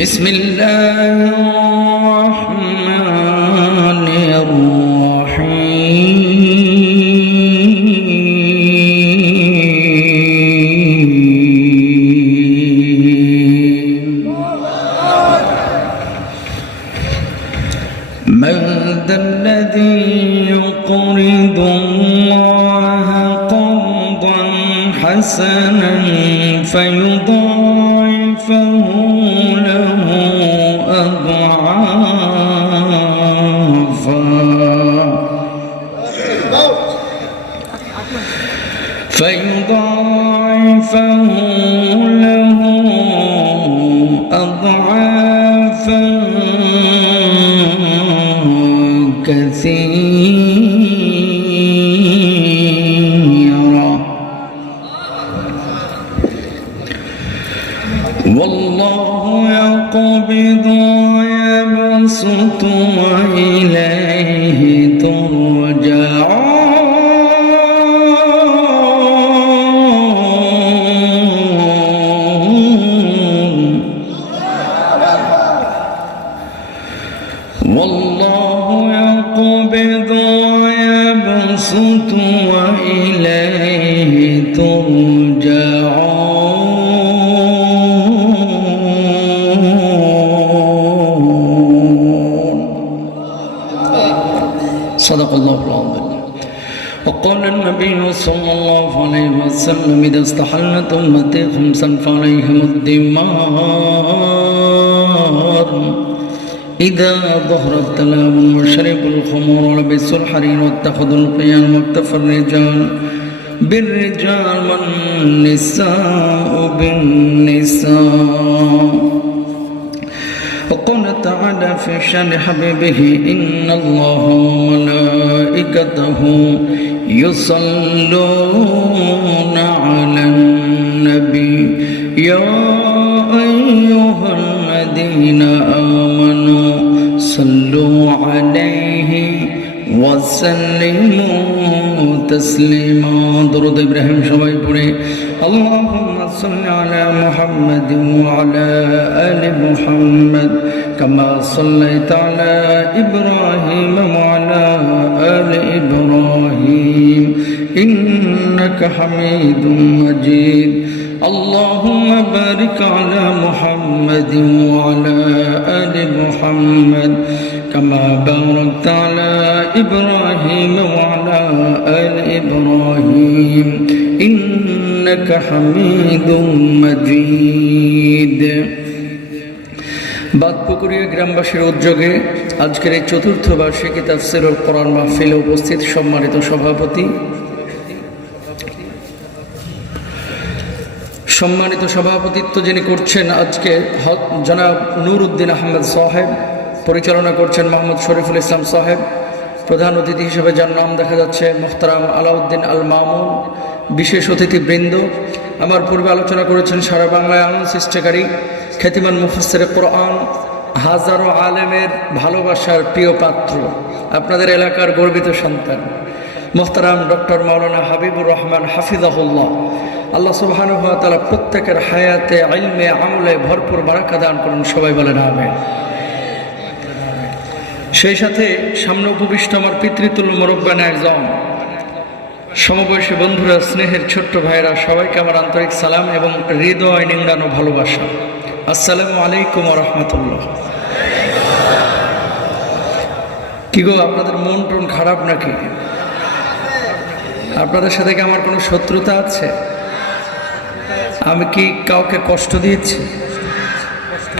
بسم الله الرحمن الرحيم من ذا الذي يقرض الله قرضا حسنا فيضاعفه له أضعافا كثيرا والله يقبض ويبسط وإليه ترجعون والله يقبض ويبسط وإليه ترجعون صدق الله العظيم وقال النبي صلى الله عليه وسلم إذا استحلت أمتي خمسا فعليهم الدمار إذا ظهر التلام وشربوا الخمر ولبسوا الحرير واتخذوا القيام واكتفى الرجال بالرجال والنساء بالنساء وقال تعالى في شأن حبيبه إن الله وملائكته يصلون على النبي يا أيها الذين آمنوا صلوا عليه وسلموا تسليما درود إبراهيم সবাই পড়ে اللهم صل على محمد وعلى آل محمد كما صليت على إبراهيم وعلى آل إبراهيم إنك حميد مجيد اللهم بارك على محمد وعلى آل محمد كما باركت على إبراهيم وعلى آل إبراهيم إنك حميد مجيد বাদপুকুরিয়া গ্রামবাসীর উদ্যোগে আজকের এই চতুর্থ বার্ষিকী তাফসীরুল কোরআন মাহফিলে উপস্থিত সম্মানিত সভাপতিত্ব যিনি করছেন আজকে জনাব নুরউদ্দিন আহমেদ সাহেব, পরিচালনা করছেন মোহাম্মদ শরীফুল ইসলাম সাহেব, প্রধান অতিথি হিসেবে যার নাম দেখা যাচ্ছে মুহতারাম আলাউদ্দিন আল মামুন, বিশেষ অতিথিবৃন্দ। আমার পূর্বে আলোচনা করেছেন সারা বাংলায় আনন্দ সৃষ্টিকারী খ্যাতিমান মুফাসসিরে কোরআন, হাজারো আলেমের ভালোবাসার প্রিয় পাত্র, আপনাদের এলাকার গর্বিত সন্তান মুহতারাম ডক্টর মাওলানা হাবিবুর রহমান হাফিজাহুল্লাহ। আল্লাহ সুবহানাহু ওয়া তাআলা প্রত্যেকের হায়াতে ইলমে আমলে ভরপুর বারাকা দান করুন, সবাই বলেন আমিন। সেই সাথে সামনে উপবিষ্ট আমার পিতৃতুল্য মুরব্বানে আযম, সমবয়সী বন্ধুরা, স্নেহের ছোট্ট ভাইরা, সবাইকে আমার আন্তরিক সালাম এবং হৃদয় নিংড়ানো ভালোবাসা। আসসালামু আলাইকুম ওয়া রাহমাতুল্লাহ। কি গো, আপনাদের মন টন খারাপ নাকি? আপনাদের সাথে কি আমার কোনো শত্রুতা আছে? আমি কি কাউকে কষ্ট দিয়েছি,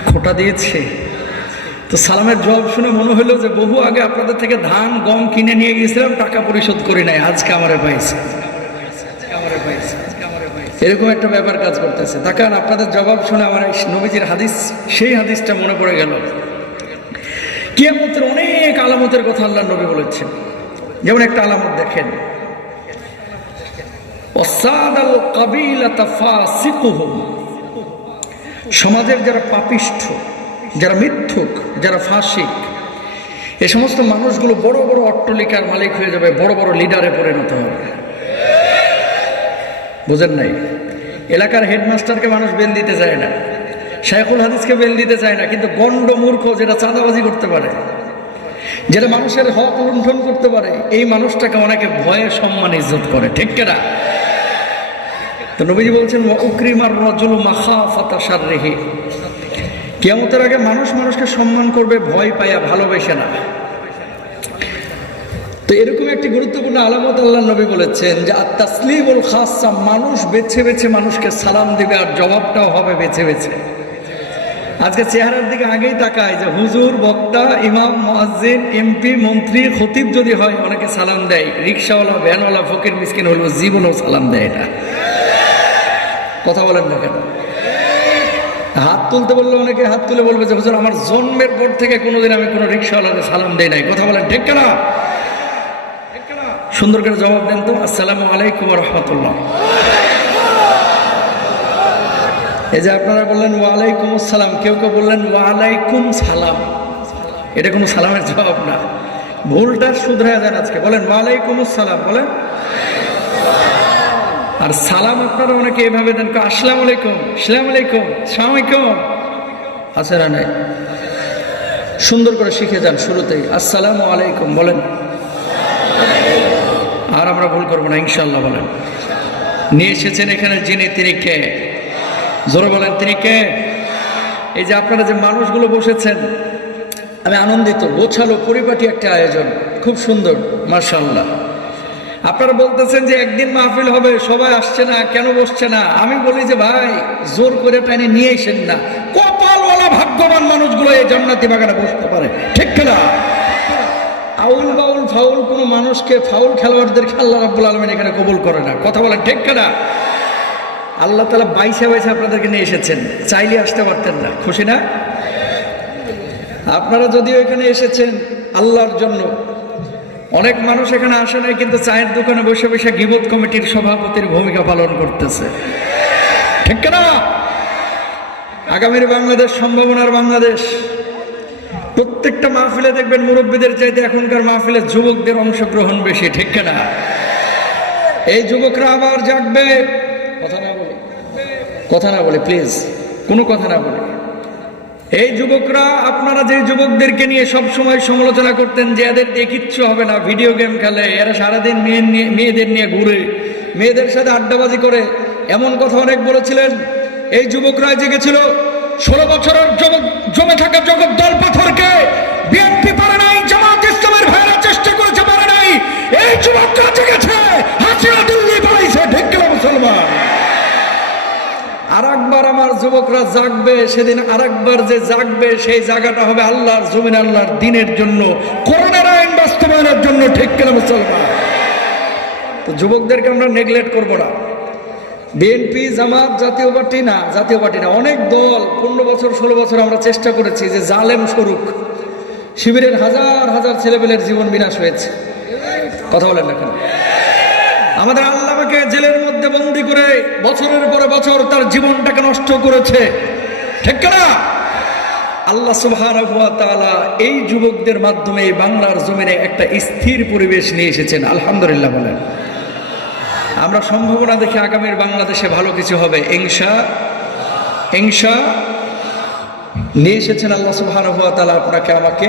খোটা দিয়েছি? তো সালামের জবাব শুনে মনে হলো যে বহু আগে আপনাদের থেকে ধান গম কিনে নিয়ে গিয়েছিলাম, টাকা পরিশোধ করি নাই, আজকে আমারে পাইছে। এরকম একটা ব্যাপার কাজ করতেছে। তাকান, আপনাদের জবাব শুনে আমার নবীজির হাদিস, সেই হাদিসটা মনে পড়ে গেল। কিয়ামতের অনেক আলামতের কথা আল্লাহর নবী বলেছেন। যেমন একটা আলামত দেখেন, সমাজের যারা পাপিষ্ঠ, যারা মিথ্যুক, যারা ফাসিক, এই সমস্ত মানুষগুলো বড় বড় অট্টালিকার মালিক হয়ে যাবে, বড় বড় লিডারে পরিণত হবে। বোঝেন নাই? এলাকার হেডমাস্টারকে মানুষ বেন দিতে যায় না, শাইখুল হাদিসকে বেল দিতে চায় না, কিন্তু গন্ড মূর্খ যেটা চাঁদাবাজি করতে পারে, যেটা মানুষের হক লুণ্ঠন করতে পারে, এই মানুষটাকে অনেকে ভয়ে সম্মান ইজ্জত করে, ঠিক কিনা? তো নবীজি বলছেন উকরিমার রাজুলু মাখাফাতা শাররিহি, কিয়ামতের আগে মানুষ মানুষকে সম্মান করবে ভয় পাইয়া, ভালোবেসে না। তো এরকম একটি গুরুত্বপূর্ণ আলামত আল্লাহ নবী বলেছেন যে আত-তাসলিমুল খাসসা, মানুষ বেছে বেছে মানুষকে সালাম দিবে, আর জবাবটাও হবে বেছে বেছে। আজকে চেহারার দিকে আগেই তাকায় যে হুজুর, বক্তা, ইমাম, মুয়াজ্জিন, এমপি, মন্ত্রী, খতিব যদি হয় অনেকে সালাম দেয়, রিক্সাওয়ালা, ভ্যানওয়ালা, ফকির মিসকিন হলেও জীবনেও সালাম দেয় না। কথা বলেন না কেন? হাত তুলতে বললে অনেকে হাত তুলে বলবে যে হুজুর, আমার জন্মের পর থেকে কোনোদিন আমি কোনো রিক্সাওয়ালাকে সালাম দেই নাই। কথা বলেন ঠিক কিনা? সুন্দর করে জবাব দেন তো, আসসালামু আলাইকুম ওয়া রাহমাতুল্লাহ। এই যে আপনারা বললেন ওয়ালাইকুম আসসালাম, কেউ কেউ বললেন ওয়ালাইকুম সালাম, এটা কোনো সালামের জবাব না। ভুলটা শুধরায় দেন আজকে, বলেন ওয়ালাইকুম আসসালাম, বলেন। আর সালাম আপনারা অনেকে এভাবে দেন, আসসালামু আলাইকুম, আসসালামু আলাইকুম, আসসালামু আলাইকুম, আছে না নাই? সুন্দর করে শিখে যান শুরুতেই, আসসালামু আলাইকুম বলেন। আর আমরা ভুল করবো না ইনশাআল্লাহ, বলেন। নিয়ে এসেছেন এখানে যিনি, তিনি কে? জোরে বলেন, তিনি কে? এই যে আপনারা যে মানুষগুলো বসেছেন, আমি আনন্দিত, গোছালো পরিপাটি একটা আয়োজন, খুব সুন্দর, মাশাআল্লাহ। আপনারা বলতেছেন যে একদিন মাহফিল হবে, সবাই আসছে না, কেন বসছে না? আমি বলি যে ভাই, জোর করে টাইনে নিয়ে এসেন না, কপালওয়ালা ভাগ্যবান মানুষগুলো এই জান্নাতি বাগানে বসতে পারে, ঠিক কিনা? আউল বাউল ফাউল কোনো মানুষকে, ফাউল খেলোয়াড়দেরকে আল্লাহ রাব্বুল আলামিন এখানে কবুল করে না। কথা বলেন ঠিক কিনা? আল্লাহ তাআলা বাইসা বাইসা আপনাদেরকে নিয়ে এসেছেন, চাইলে আসতে পারতেন না। খুশি না? আপনারা যদিও এখানে এসেছেন আল্লাহর জন্য, অনেক মানুষ এখানে আসে নাই, কিন্তু চায়ের দোকানে বসে বসে গীবত কমিটির সভাপতির ভূমিকা পালন করতেছে, ঠিক কিনা? আগামীর বাংলাদেশ, সম্ভাবনার বাংলাদেশ। প্রত্যেকটা মাহফিলে দেখবেন মুরব্বীদের চাইতে এখনকার মাহফিলে যুবকদের অংশগ্রহণ বেশি, ঠিক কিনা? এই যুবকরা আবার জাগবে। কথা না বলে প্লিজ, কোনো কথা না বলে। এই যুবকরা, আপনারা যে যুবকদেরকে নিয়ে সব সময় সমালোচনা করতেন যে এদের দিয়ে কিচ্ছু হবে না, ভিডিও গেম খেলে, এরা সারাদিন মেয়েদের নিয়ে ঘুরে, মেয়েদের সাথে আড্ডাবাজি করে, এমন কথা অনেক বলেছিলেন। এই যুবকরা জেগেছিল। 16 বছরের জমে থাকা জগৎ দল পাথরকে বিএনপি পারে নাই, জামাত ইসলামের ভাইরা চেষ্টা করেছে, পারে নাই। এই যুবকরা জেগেছে, হাসিনা দিল্লি পালাইছে, ঠিক কিনা মুসলমান? আরেকবার আমার যুবকরা জাগবে, সেদিন আরেকবার যে জাগবে, সেই জায়গাটা হবে আল্লাহর জমিন, আল্লাহর দ্বীনের জন্য, কোরআনের আইন বাস্তবায়নের জন্য, ঠিক কিনা মুসলমান? তো যুবকদেরকে আমরা নেগলেক্ট করবো না। বিএনপি, জামাত, জাতীয় পার্টি না, জাতীয় পার্টি না, অনেক দল 15 বছর 16 বছর আমরা চেষ্টা করেছি যে জালেম স্বরূপ শিবিরের হাজার হাজার ছেলেপেলের জীবন বিনাশ হয়েছে। কথা বলেন না কেন? আমাদের আল্লাহকে জেলের মধ্যে বন্দী করে বছরের পরে বছর তার জীবনটাকে নষ্ট করেছে, ঠিক কিনা? আল্লাহ সুবহানাহু ওয়া তাআলা এই যুবকদের মাধ্যমে এই বাংলার জমিনে একটা স্থির পরিবেশ নিয়ে এসেছেন, আলহামদুলিল্লাহ বলেন। আমরা সম্ভাবনা দেখি আগামীর বাংলাদেশে ভালো কিছু হবে, ইনশা নিয়ে এসেছেন আল্লাহ সুবহানাহু ওয়া তাআলা আপনাকে আমাকে।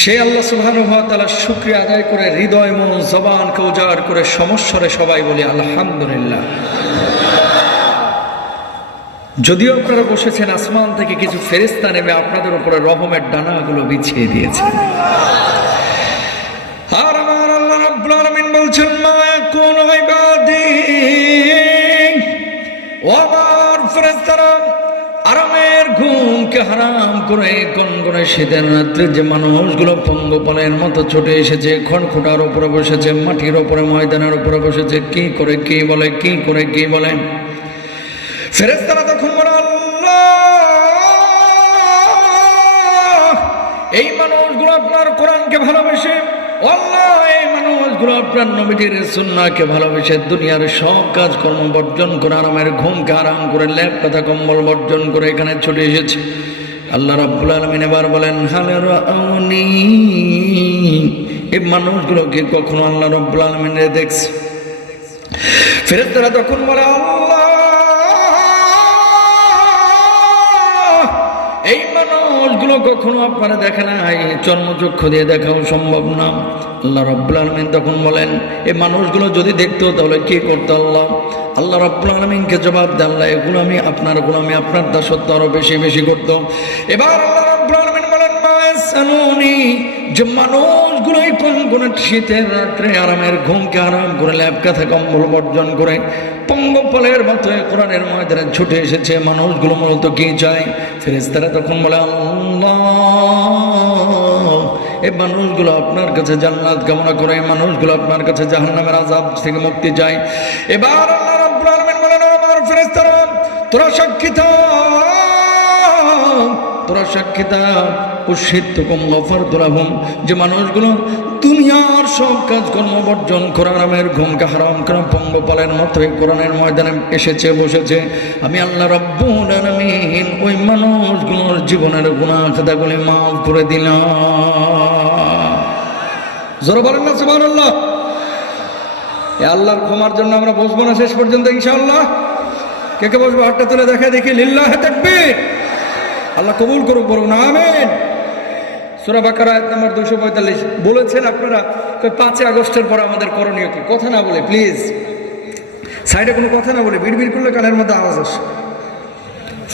সে আল্লাহ সুবহানাহু ওয়া তাআলার শুকরিয়া আদায় করে হৃদয় মন জবানকে উজাড় করে সমস্বরে সবাই বলি আলহামদুলিল্লাহ। যদিও আপনারা বসেছেন, আসমান থেকে কিছু ফেরেশতা নেমে আপনাদের উপরে রহমের ডানাগুলো বিছিয়ে দিয়েছে। আর আমার আল্লাহ রাব্বুল আলামিন বলছেন, মা ইয়াকুনু ইবাদি ওয়া আমার ফেরেশতারা আরামের ঘুমকে হারাম করে গনগনে শীতের রাত্রে যে মানুষগুলো পঙ্গপালের মতো ছুটে এসেছে, খড়খুঁটার উপরে বসেছে, মাটির উপরে, ময়দানের উপরে বসেছে, কি করে কি বলে, কি করে কি বলে, ফেরেশতারা তখন বলে, আল্লাহ এই মানুষগুলো আপনার কোরআনকে ভালোবেসে, আল্লাহ এই মানুষগুলো আপনার নবীজির সুন্নাহকে ভালোবেসে দুনিয়ার সব কাজকর্ম বর্জন করে আরামের ঘুমকে আরাম করে ল্যাপ কথা কম্বল বর্জন করে এখানে ছুটে এসেছে। আল্লাহ রাব্বুল আলামিন এবার বলেন, হাল রাউনি, এই মানুষগুলোকে কখনো আল্লাহ রাব্বুল আলামিন দেখছে? ফেরেশতারা তখন বলে, আল্লাহ এই মানুষগুলো কখনো আপনারা দেখে না, এই চর্মচক্ষু দিয়ে দেখাও সম্ভব না। আল্লাহ রাব্বুল আলামিন তখন বলেন, এই মানুষগুলো যদি দেখতো তাহলে কি করতো? আল্লাহ রাব্বুল আলামিনকে জবাব দেন, আল্লাহ এগুলো আমি আপনার গোলামি, আপনার দাসত্ব আরো বেশি বেশি করতো। এবার আল্লাহ রাব্বুল আলামিন বলেন, মায়াসানুনি, যে মানুষগুলো এই কোন শীতের রাত্রে আরামের ঘুমকে আরাম করে ল্যাপকাথা কম্বল বর্জন করে পঙ্গপালের মতো কোরআনের ময়দানে ছুটে এসেছে, মানুষগুলো মূলত কি চায়? ফেরেশতারা তখন বলে, আল্লাহ এই মানুষগুলো আপনার কাছে জান্নাত কামনা করে, এই মানুষগুলো আপনার কাছে জাহান্নামের আযাব থেকে মুক্তি চায়। এবার আল্লাহ রাব্বুল আলামিন বলেন, আমার ফেরেশতারা তোরা সাক্ষী থাক, উশহিদতুকুম গফারতু লাহুম, যে মানুষগুলো দুনিয়ার সব কাজকর্ম বর্জন করে আরামের ঘুমকে হারাম করে পঙ্গপালের মতো এই কোরআনের ময়দানে এসেছে বসেছে, আমি আল্লাহ রাব্বুল আলামিন ওই মানুষগুলোর জীবনের গুনাহ খাতাগুলি মাফ করে দিলাম। জোরে বলেন না সুবহানাল্লাহ। এই আল্লাহর ক্ষমার জন্য আমরা বসবো না শেষ পর্যন্ত ইনশাআল্লাহ? কে কে বসবো? হাতটা তুলে দেখা দেখি। লিল্লাহি তাকবীর। আল্লাহ কবুল করুক, বলুন আমিন। সূরা বাকারা আয়াত নাম্বার 245 বলেছেন আপনারা 5 আগস্টের পর আমাদের করণীয় কি? কথা না বলে প্লিজ, সাইডে কোনো কথা না বলে, বিড়বিড় করলে কানের মধ্যে আওয়াজ আসে।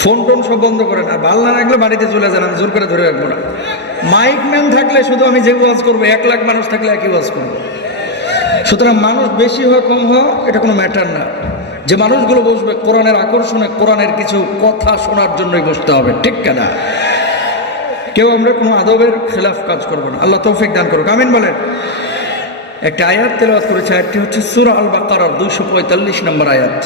ফোন টোন সব বন্ধ করেন, আর ভাল না লাগলে বাড়িতে চলে যান, আমি জোর করে ধরে রাখবো না। মাইক ম্যান থাকলে শুধু আমি যে ওয়াজ করবো, 1 লাখ মানুষ থাকলে একই ওয়াজ করবো। সুতরাং মানুষ বেশি হয় কম হয় এটা কোনো ম্যাটার না। যে মানুষগুলো বসবে কোরআনের আকর্ষণে, কোরআনের কিছু কথা শোনার জন্যই বসতে হবে, ঠিক কিনা? কেউ আমরা কোনো আদবের খেলাফ কাজ করবো না। আল্লাহ তৌফিক দান করুক, আমিন বলেন। একটা আয়াত তেলাওয়াত করেছে, আয়াতটি হচ্ছে সূরা আল বাকারার 245 নম্বর আয়াত।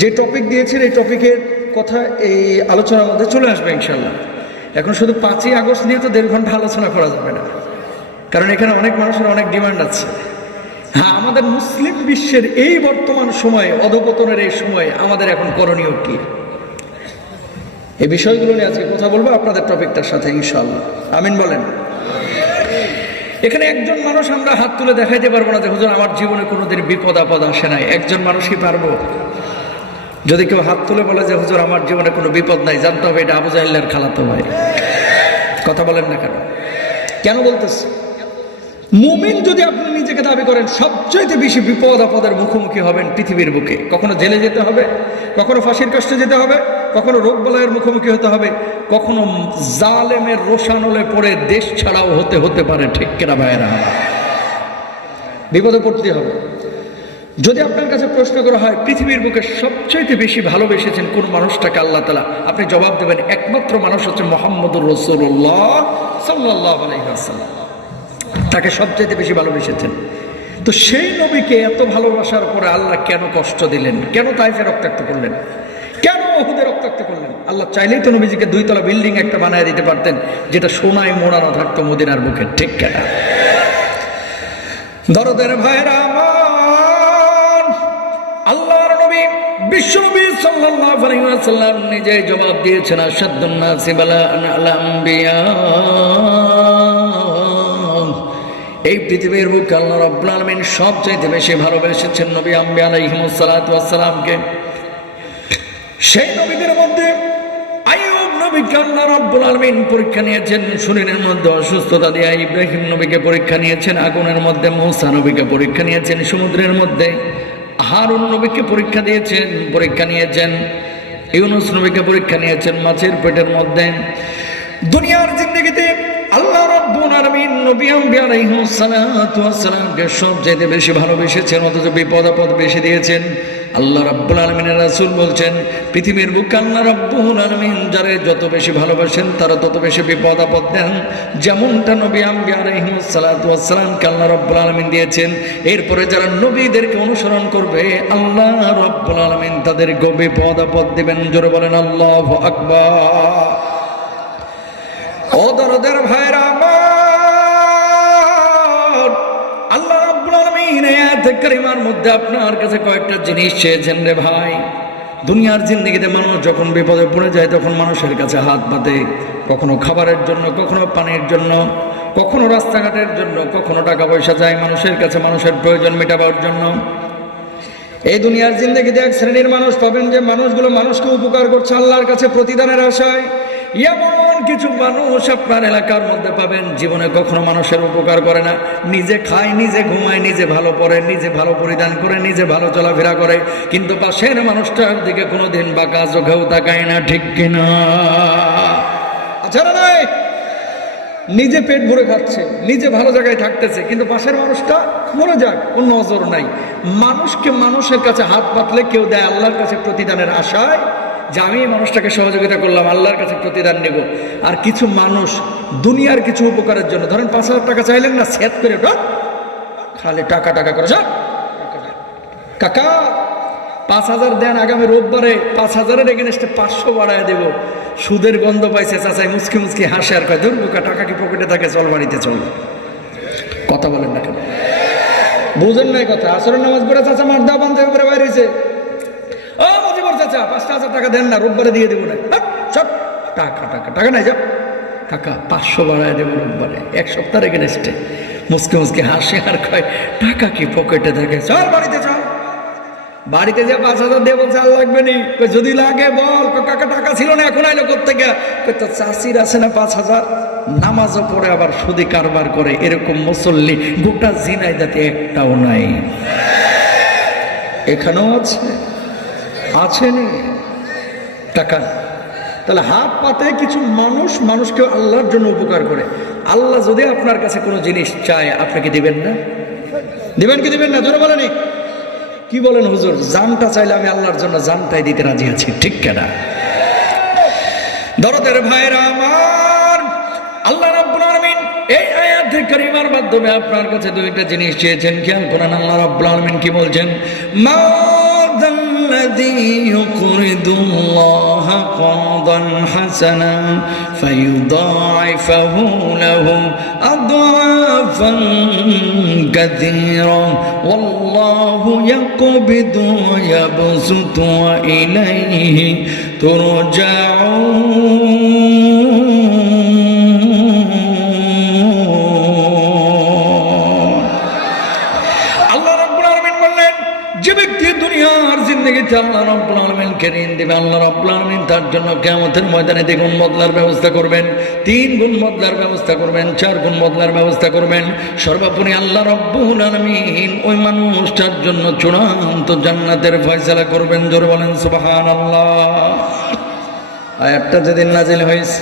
যে টপিক দিয়েছেন এই টপিকের কথা এই আলোচনার মধ্যে চলে আসবে ইনশাল্লাহ। এখন শুধু 5ই আগস্ট নিয়ে তো 1.5 ঘন্টা আলোচনা করা যাবে না, কারণ এখানে অনেক মানুষের অনেক ডিমান্ড আছে। হ্যাঁ, আমাদের মুসলিম বিশ্বের এই বর্তমান সময়ে, অধপতনের এই সময়ে আমাদের এখন করণীয় কি, এই বিষয়গুলো নিয়ে আজকে কথা বলবো আপনাদের টপিকটার সাথে ইনশাআল্লাহ, আমিন বলেন। এখানে একজন মানুষ আমরা হাত তুলে দেখাইতে পারবো না যে হুজুর আমার জীবনে কোনোদিন বিপদ আপদ আসে নাই। একজন মানুষই পারবো? যদি কেউ হাত তুলে বলে যে হুজুর আমার জীবনে কোনো বিপদ নাই, জানতে হবে এটা আবু জাহেলের খালাতো ভাই। কথা বলেন না কেন? কেন বলতেছে? মুমিন যদি আপনি নিজেকে দাবি করেন, সবচেয়ে বেশি বিপদ আপদের মুখোমুখি হবেন পৃথিবীর বুকে। কখনো জেলে যেতে হবে, কখনো ফাঁসির কাষ্টে যেতে হবে, কখনো রোগ বালাইয়ের মুখোমুখি হতে হবে, কখনো জালেমের রোষানলে পড়ে দেশ ছাড়াও হতে পারে, ঠিক কিনা ভাইয়েরা? বিপদে পড়তে হবে। যদি আপনার কাছে প্রশ্ন করা হয় পৃথিবীর বুকে সবচেয়ে বেশি ভালোবেসেছেন কোন মানুষটাকে আল্লাহ তাআলা, আপনি জবাব দেবেন একমাত্র মানুষ হচ্ছে মুহাম্মদুর রাসূলুল্লাহ সাল্লাল্লাহু আলাইহি ওয়াসাল্লাম। তাকে সবচেয়ে বেশি ভালোবেসেছেন। তো সেই নবীকে এত ভালোবাসার পরে আল্লাহ কেন কষ্ট দিলেন? কেন তাইফে রক্তাক্ত করলেন? কেন উহুদে রক্তাক্ত করলেন? আল্লাহ চাইলেই তো নবীজিকে 2 তলা বিল্ডিং একটা বানিয়ে দিতে পারতেন, যেটা সোনায় মোড়ানো থাকতো মদিনার বুকে, ঠিক কিনা? দরদের ভাইরা আমার, আল্লাহর নবী বিশ্বনবী সাল্লাল্লাহু আলাইহি ওয়াসাল্লাম নিজে জবাব দিয়েছেন, আশাদ্দুন নাসি বালাআন আল আমবিয়া। এই পৃথিবীর বুকে আল্লাহ রাব্বুল আলামিন সবচেয়ে বেশি ভালোবেসেছেন নবী আম্বিয়া আলাইহিমুস সালাতু ওয়াস সালামকে। সেই নবীদের মধ্যে আইয়ুব নবীকে আল্লাহ রাব্বুল আলামিন পরীক্ষা নিয়েছেন, শরীরের মধ্যে অসুস্থতা দিয়ে। ইব্রাহিম নবীকে পরীক্ষা নিয়েছেন আগুনের মধ্যে, মূসা নবীকে পরীক্ষা নিয়েছেন সমুদ্রের মধ্যে, হারুন নবীকে পরীক্ষা নিয়েছেন, ইউনূস নবীকে পরীক্ষা নিয়েছেন মাছের পেটের মধ্যে। দুনিয়ার জিন্দেগিতে আল্লাহ রাব্বুল আলামিন নবী আম্বিয়া আলাইহিস সালাতু ওয়াস সালামকে সবচেয়ে বেশি ভালোবেসেছেন, অথচ বিপদ আপদ বেশি দিয়েছেন। আল্লাহ রাব্বুল আলামিনের রাসূল বলছেন, পৃথিবীর বুকে আল্লাহ রাব্বুল আলামিন যারা যত বেশি ভালোবাসেন তারা তত বেশি বিপদ আপদ দেন, যেমনটা নবী আম্বিয়া আলাইহিস সালাতু ওয়াস সালামকে আল্লাহ রাব্বুল আলামিন দিয়েছেন। এরপরে যারা নবীদেরকে অনুসরণ করবে আল্লাহ রাব্বুল আলামিন তাদেরকে বিপদ আপদ দিবেন। জোরে বলেন আল্লাহু আকবার। ও দরদের ভাইরা আমার, আল্লাহ রাব্বুল আলামিন আয়াতে কারিমার মধ্যে আপনার কাছে কয়েকটা জিনিস চেয়েছেন রে ভাই। দুনিয়ার জিন্দেগিতে মানুষ যখন বিপদে পড়ে যায় তখন মানুষের কাছে হাত পাতে, কখনো খাবারের জন্য, কখনো পানির জন্য, কখনো রাস্তাঘাটের জন্য, কখনো টাকা পয়সা যায় মানুষের কাছে মানুষের প্রয়োজন মেটাবার জন্য। এই দুনিয়ার জিন্দেগিতে এক শ্রেণীর মানুষ পাবেন যে মানুষগুলো মানুষকে উপকার করছে আল্লাহর কাছে প্রতিদানের আশায়। এমন কিছু মানুষ আপনার এলাকার মধ্যে পাবেন জীবনে কখনো মানুষের উপকার করে না, নিজে খায়, নিজে ঘুমায়, নিজে ভালো পড়ে, নিজে ভালো পরিধান করে, নিজে ভালো চলাফেরা করে, কিন্তু পাশের মানুষটার দিকে কোনোদিন বাঁকা চোখেও তাকায় না। ঠিক কিনা? আচ্ছা না নয়? নিজে পেট ভরে খাচ্ছে, নিজে ভালো জায়গায় থাকতেছে, কিন্তু পাশের মানুষটা মরে যাক, ওর নজর নাই। মানুষকে মানুষের কাছে হাত পাতলে কেউ দেয় আল্লাহর কাছে প্রতিদানের আশায়, যে আমি এই মানুষটাকে সহযোগিতা করলাম, আল্লাহর কাছে প্রতিদান নেব। আর কিছু মানুষ দুনিয়ার কিছু উপকারের জন্য, ধরেন 5,000 টাকা চাইলেন না, সেট করে খালি টাকা টাকা করে যান। কাকা 5,000 দেন, আগামী রোববারে 5,000-এর এগেনস্টে 500 বাড়ায় দেব। সুদের গন্ধ পাইছে, চাচাই মুচকি মুচকি হাসে আর কয়, ধর বোকা, টাকা কি পকেটে থাকে, চল বাড়িতে চল। কথা বলেন না কেন? বুঝেন নাই কথা? আসরের নামাজ পড়ে চাচা মার দাও বান্ধব করে বাইরে হয়েছে, ও মজিবর চাচা 5,000 টাকা দেন না, রোববারে দিয়ে দেবো না। সব টাকা টাকা টাকা নাই, যাও কাকা 500 বাড়ায় দেবো রোববারে, 1 সপ্তাহের এগেনস্টে। মুচকি মুচকি হাসে আর কয়, টাকা কি পকেটে থাকে, চল বাড়িতে চল। বাড়িতে যে 5,000 দিয়ে বলছে, আর লাগবে নি, যদি লাগে বল। কাকা টাকা ছিল না, এখন আইলো কোত্থেকে? তো চাষির আছে না 5,000, নামাজও পড়ে আবার সুদি কারবার করে, এরকম মুসল্লি গোটা ঝিনাইদহে একটাও নাই। এখানেও আছে নি টাকা। তাহলে হাত পাতে কিছু মানুষ মানুষকে আল্লাহর জন্য উপকার করে। আল্লাহ যদি আপনার কাছে কোনো জিনিস চায়, আপনাকে দিবেন না? দিবেন কি দিবেন না? জোরে বলেনি। কি বলেন হুজুর? জানটা চাইলে আমি আল্লাহর জন্য জানটাই দিতে রাজি আছি। ঠিক কেনা? দরদের ভাইরা আমার, আল্লাহ রাব্বুল আলামিন এই আয়াতে কারিমার মাধ্যমে আপনার কাছে দুইটা জিনিস চেয়েছেন। খেয়াল করেন আল্লাহ রাব্বুল আলামিন কি বলছেন? মাযাল্লাযী ইউকরিদুল্লাহা কারদান হাসানান ফায়ুদাঈফাহু লাহু আদআফান কাসীরা ওয়াল্লাহু ইয়াকবিদু ওয়া ইয়াবসুতু ওয়া ইলাইহি তুরজাউন। আল্লাহ রাব্বুল আলামিন বললেন, যে ব্যক্তি দুনিয়ার জিন্দেগিতে আল্লাহ রাব্বুল আলামিনকে ঋণ দেবে, আল্লাহ রাব্বুল আলামিন তার জন্য কিয়ামতের ময়দানে 2 গুণ বদলার ব্যবস্থা করবেন, 3 গুণ বদলার ব্যবস্থা করবেন, 4 গুণ বদলার ব্যবস্থা করবেন। সর্বোপরি আল্লাহ রাব্বুল আলামিন ওই মানুষটার জন্য চূড়ান্ত জান্নাতের ফয়সালা করবেন। জোরে বলেন সুবহানাল্লাহ। আয়াতটা যেদিন নাজিল হয়েছে,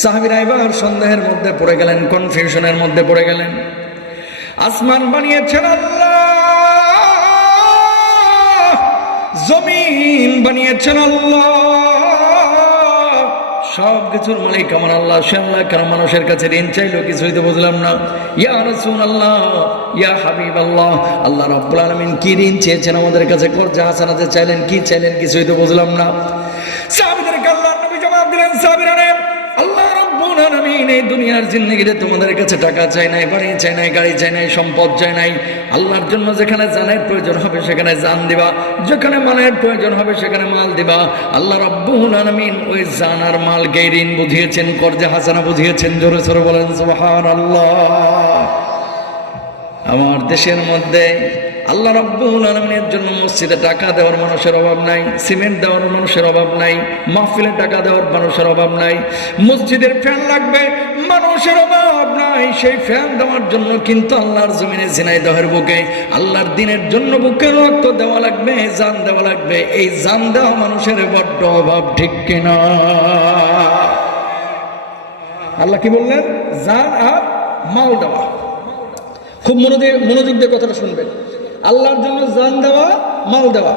সাহাবীরা এবার সন্দেহের মধ্যে পড়ে গেলেন, কনফিউশনের মধ্যে পড়ে গেলেন। আসমান বানিয়েছেন আল্লাহ, জমিন বানিয়েছেন আল্লাহ, সব কিছুর মালিক আমার আল্লাহ। সে আল্লাহ কেন মানুষের কাছে ঋণ চাইলো? কিছুই তো বুঝলাম না। ইয়া রাসূলুল্লাহ, ইয়া হাবিবাল্লাহ, আল্লাহ রাব্বুল আলামিন কি ঋণ চেয়েছেন আমাদের কাছে? কর্জা হাসানাতে চাইলেন, কি চাইলেন? কিছুই তো বুঝলাম না। সাহাবীদেরকে আল্লাহর নবী জবাব দিলেন, সাহাবীরা রে, আল্লাহ রাব্বুল আলামিন এই দুনিয়ার জিন্দেগিতে তোমাদের কাছে টাকা চাই নাই, বাড়ি চাই নাই, গাড়ি চাই নাই, সম্পদ চাই নাই। আল্লাহর জন্য যেখানে জানের প্রয়োজন হবে সেখানে জান দিবা, যেখানে মালের প্রয়োজন হবে সেখানে মাল দিবা। আল্লাহ রাব্বুল আলামিন ওই জান আর মালকে ঋণ বুঝিয়েছেন, কর্জে হাসানা বুঝিয়েছেন। জোরে সোরে বলেন সুবহানাল্লাহ। আমার দেশের মধ্যে আল্লাহ রাব্বুল আলামিনের জন্য মসজিদে টাকা দেওয়ার মানুষের অভাব নাই, সিমেন্ট দেওয়ার মানুষের অভাব নাই, মাহফিলে টাকা দেওয়ার মানুষের অভাব নাই। মসজিদের ফ্যান লাগবে, মানুষের অভাব নাই। সেই ফ্যান দেওয়ার জন্য কিন্তু আল্লাহর জমিনে ঝিনাইদহের বুকে আল্লাহর দ্বীনের জন্য বুকে রক্ত দেওয়া লাগবে, জান দেওয়া লাগবে। এই জান দেওয়া মানুষের বড্ড অভাব। ঠিক কিনা? আল্লাহ কি বললেন? জান আর মাল দেওয়া। খুব মনোযোগ দিয়ে কথাটা শুনবেন। আল্লাহর জন্য জান দেওয়া, মাল দেওয়া।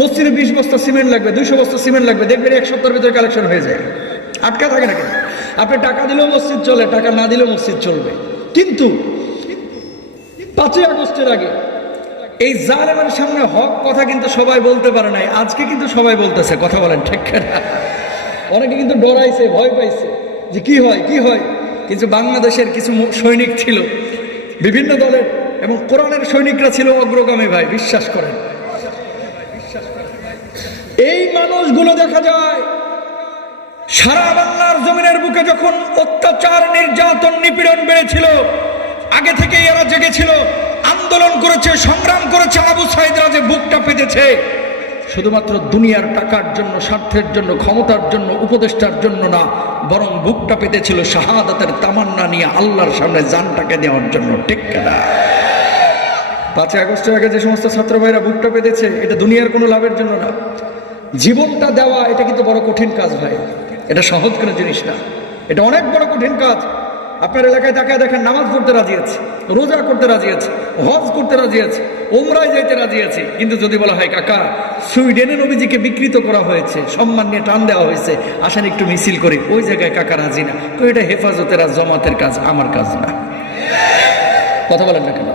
মসজিদে 20 বস্তা সিমেন্ট লাগবে, 200 বস্তা সিমেন্ট লাগবে, দেখবেন 1 সপ্তাহের ভিতরে কালেকশন হয়ে যায়। আটকা থাকে না কেন? আপনি টাকা দিলেও মসজিদ চলে, টাকা না দিলেও মসজিদ চলবে। কিন্তু 5ই আগস্টের আগে এই জালেমের সামনে হক কথা কিন্তু সবাই বলতে পারে নাই। আজকে কিন্তু সবাই বলতেছে। কথা বলেন ঠিক না? অনেকে কিন্তু ডরাইছে, ভয় পাইছে যে কি হয় কি হয়। কিন্তু বাংলাদেশের কিছু সৈনিক ছিল বিভিন্ন দলের, এবং কোরআনের সৈনিকরা ছিল অগ্রগামী। ভাই বিশ্বাস করেন, এই মানুষগুলো দেখা যায় সারা বাংলার জমিনের বুকে যখন অত্যাচার, নির্যাতন, নিপীড়ন বেড়েছিল, আগে থেকে এরা জেগেছিল, আন্দোলন করেছে, সংগ্রাম করেছে। আবু সাঈদরা যে বুকটা পেতেছে, শুধুমাত্র দুনিয়ার টাকার জন্য, স্বার্থের জন্য, ক্ষমতার জন্য, উপদেষ্টার জন্য না, বরং বুকটা পেতেছিল শাহাদাতের তামান্না নিয়ে আল্লাহর সামনে জানটাকে দেওয়ার জন্য। ঠিক না? 5 আগস্টের আগে যে সমস্ত ছাত্র ভাইরা বুকটা পেতেছে, এটা দুনিয়ার কোনো লাভের জন্য না। জীবনটা দেওয়া এটা কিন্তু বড় কঠিন কাজ ভাই, এটা সহজ কোনো জিনিস না, এটা অনেক বড় কঠিন কাজ। আপনার এলাকায় তাকায় দেখেন, নামাজ পড়তে রাজি আছে, রোজা করতে রাজি আছে, হজ করতে রাজি আছে, ওমরায় যেতে রাজি আছে, কিন্তু যদি বলা হয় কাকা সুইডেনে নবীজিকে বিকৃত করা হয়েছে, সম্মান নিয়ে টান দেওয়া হয়েছে, আসেন একটু মিছিল করে, ওই জায়গায় কাকা রাজি না। তো এটা হেফাজতের আর জমাতের কাজ, আমার কাজ না। কথা বলেন না কেন?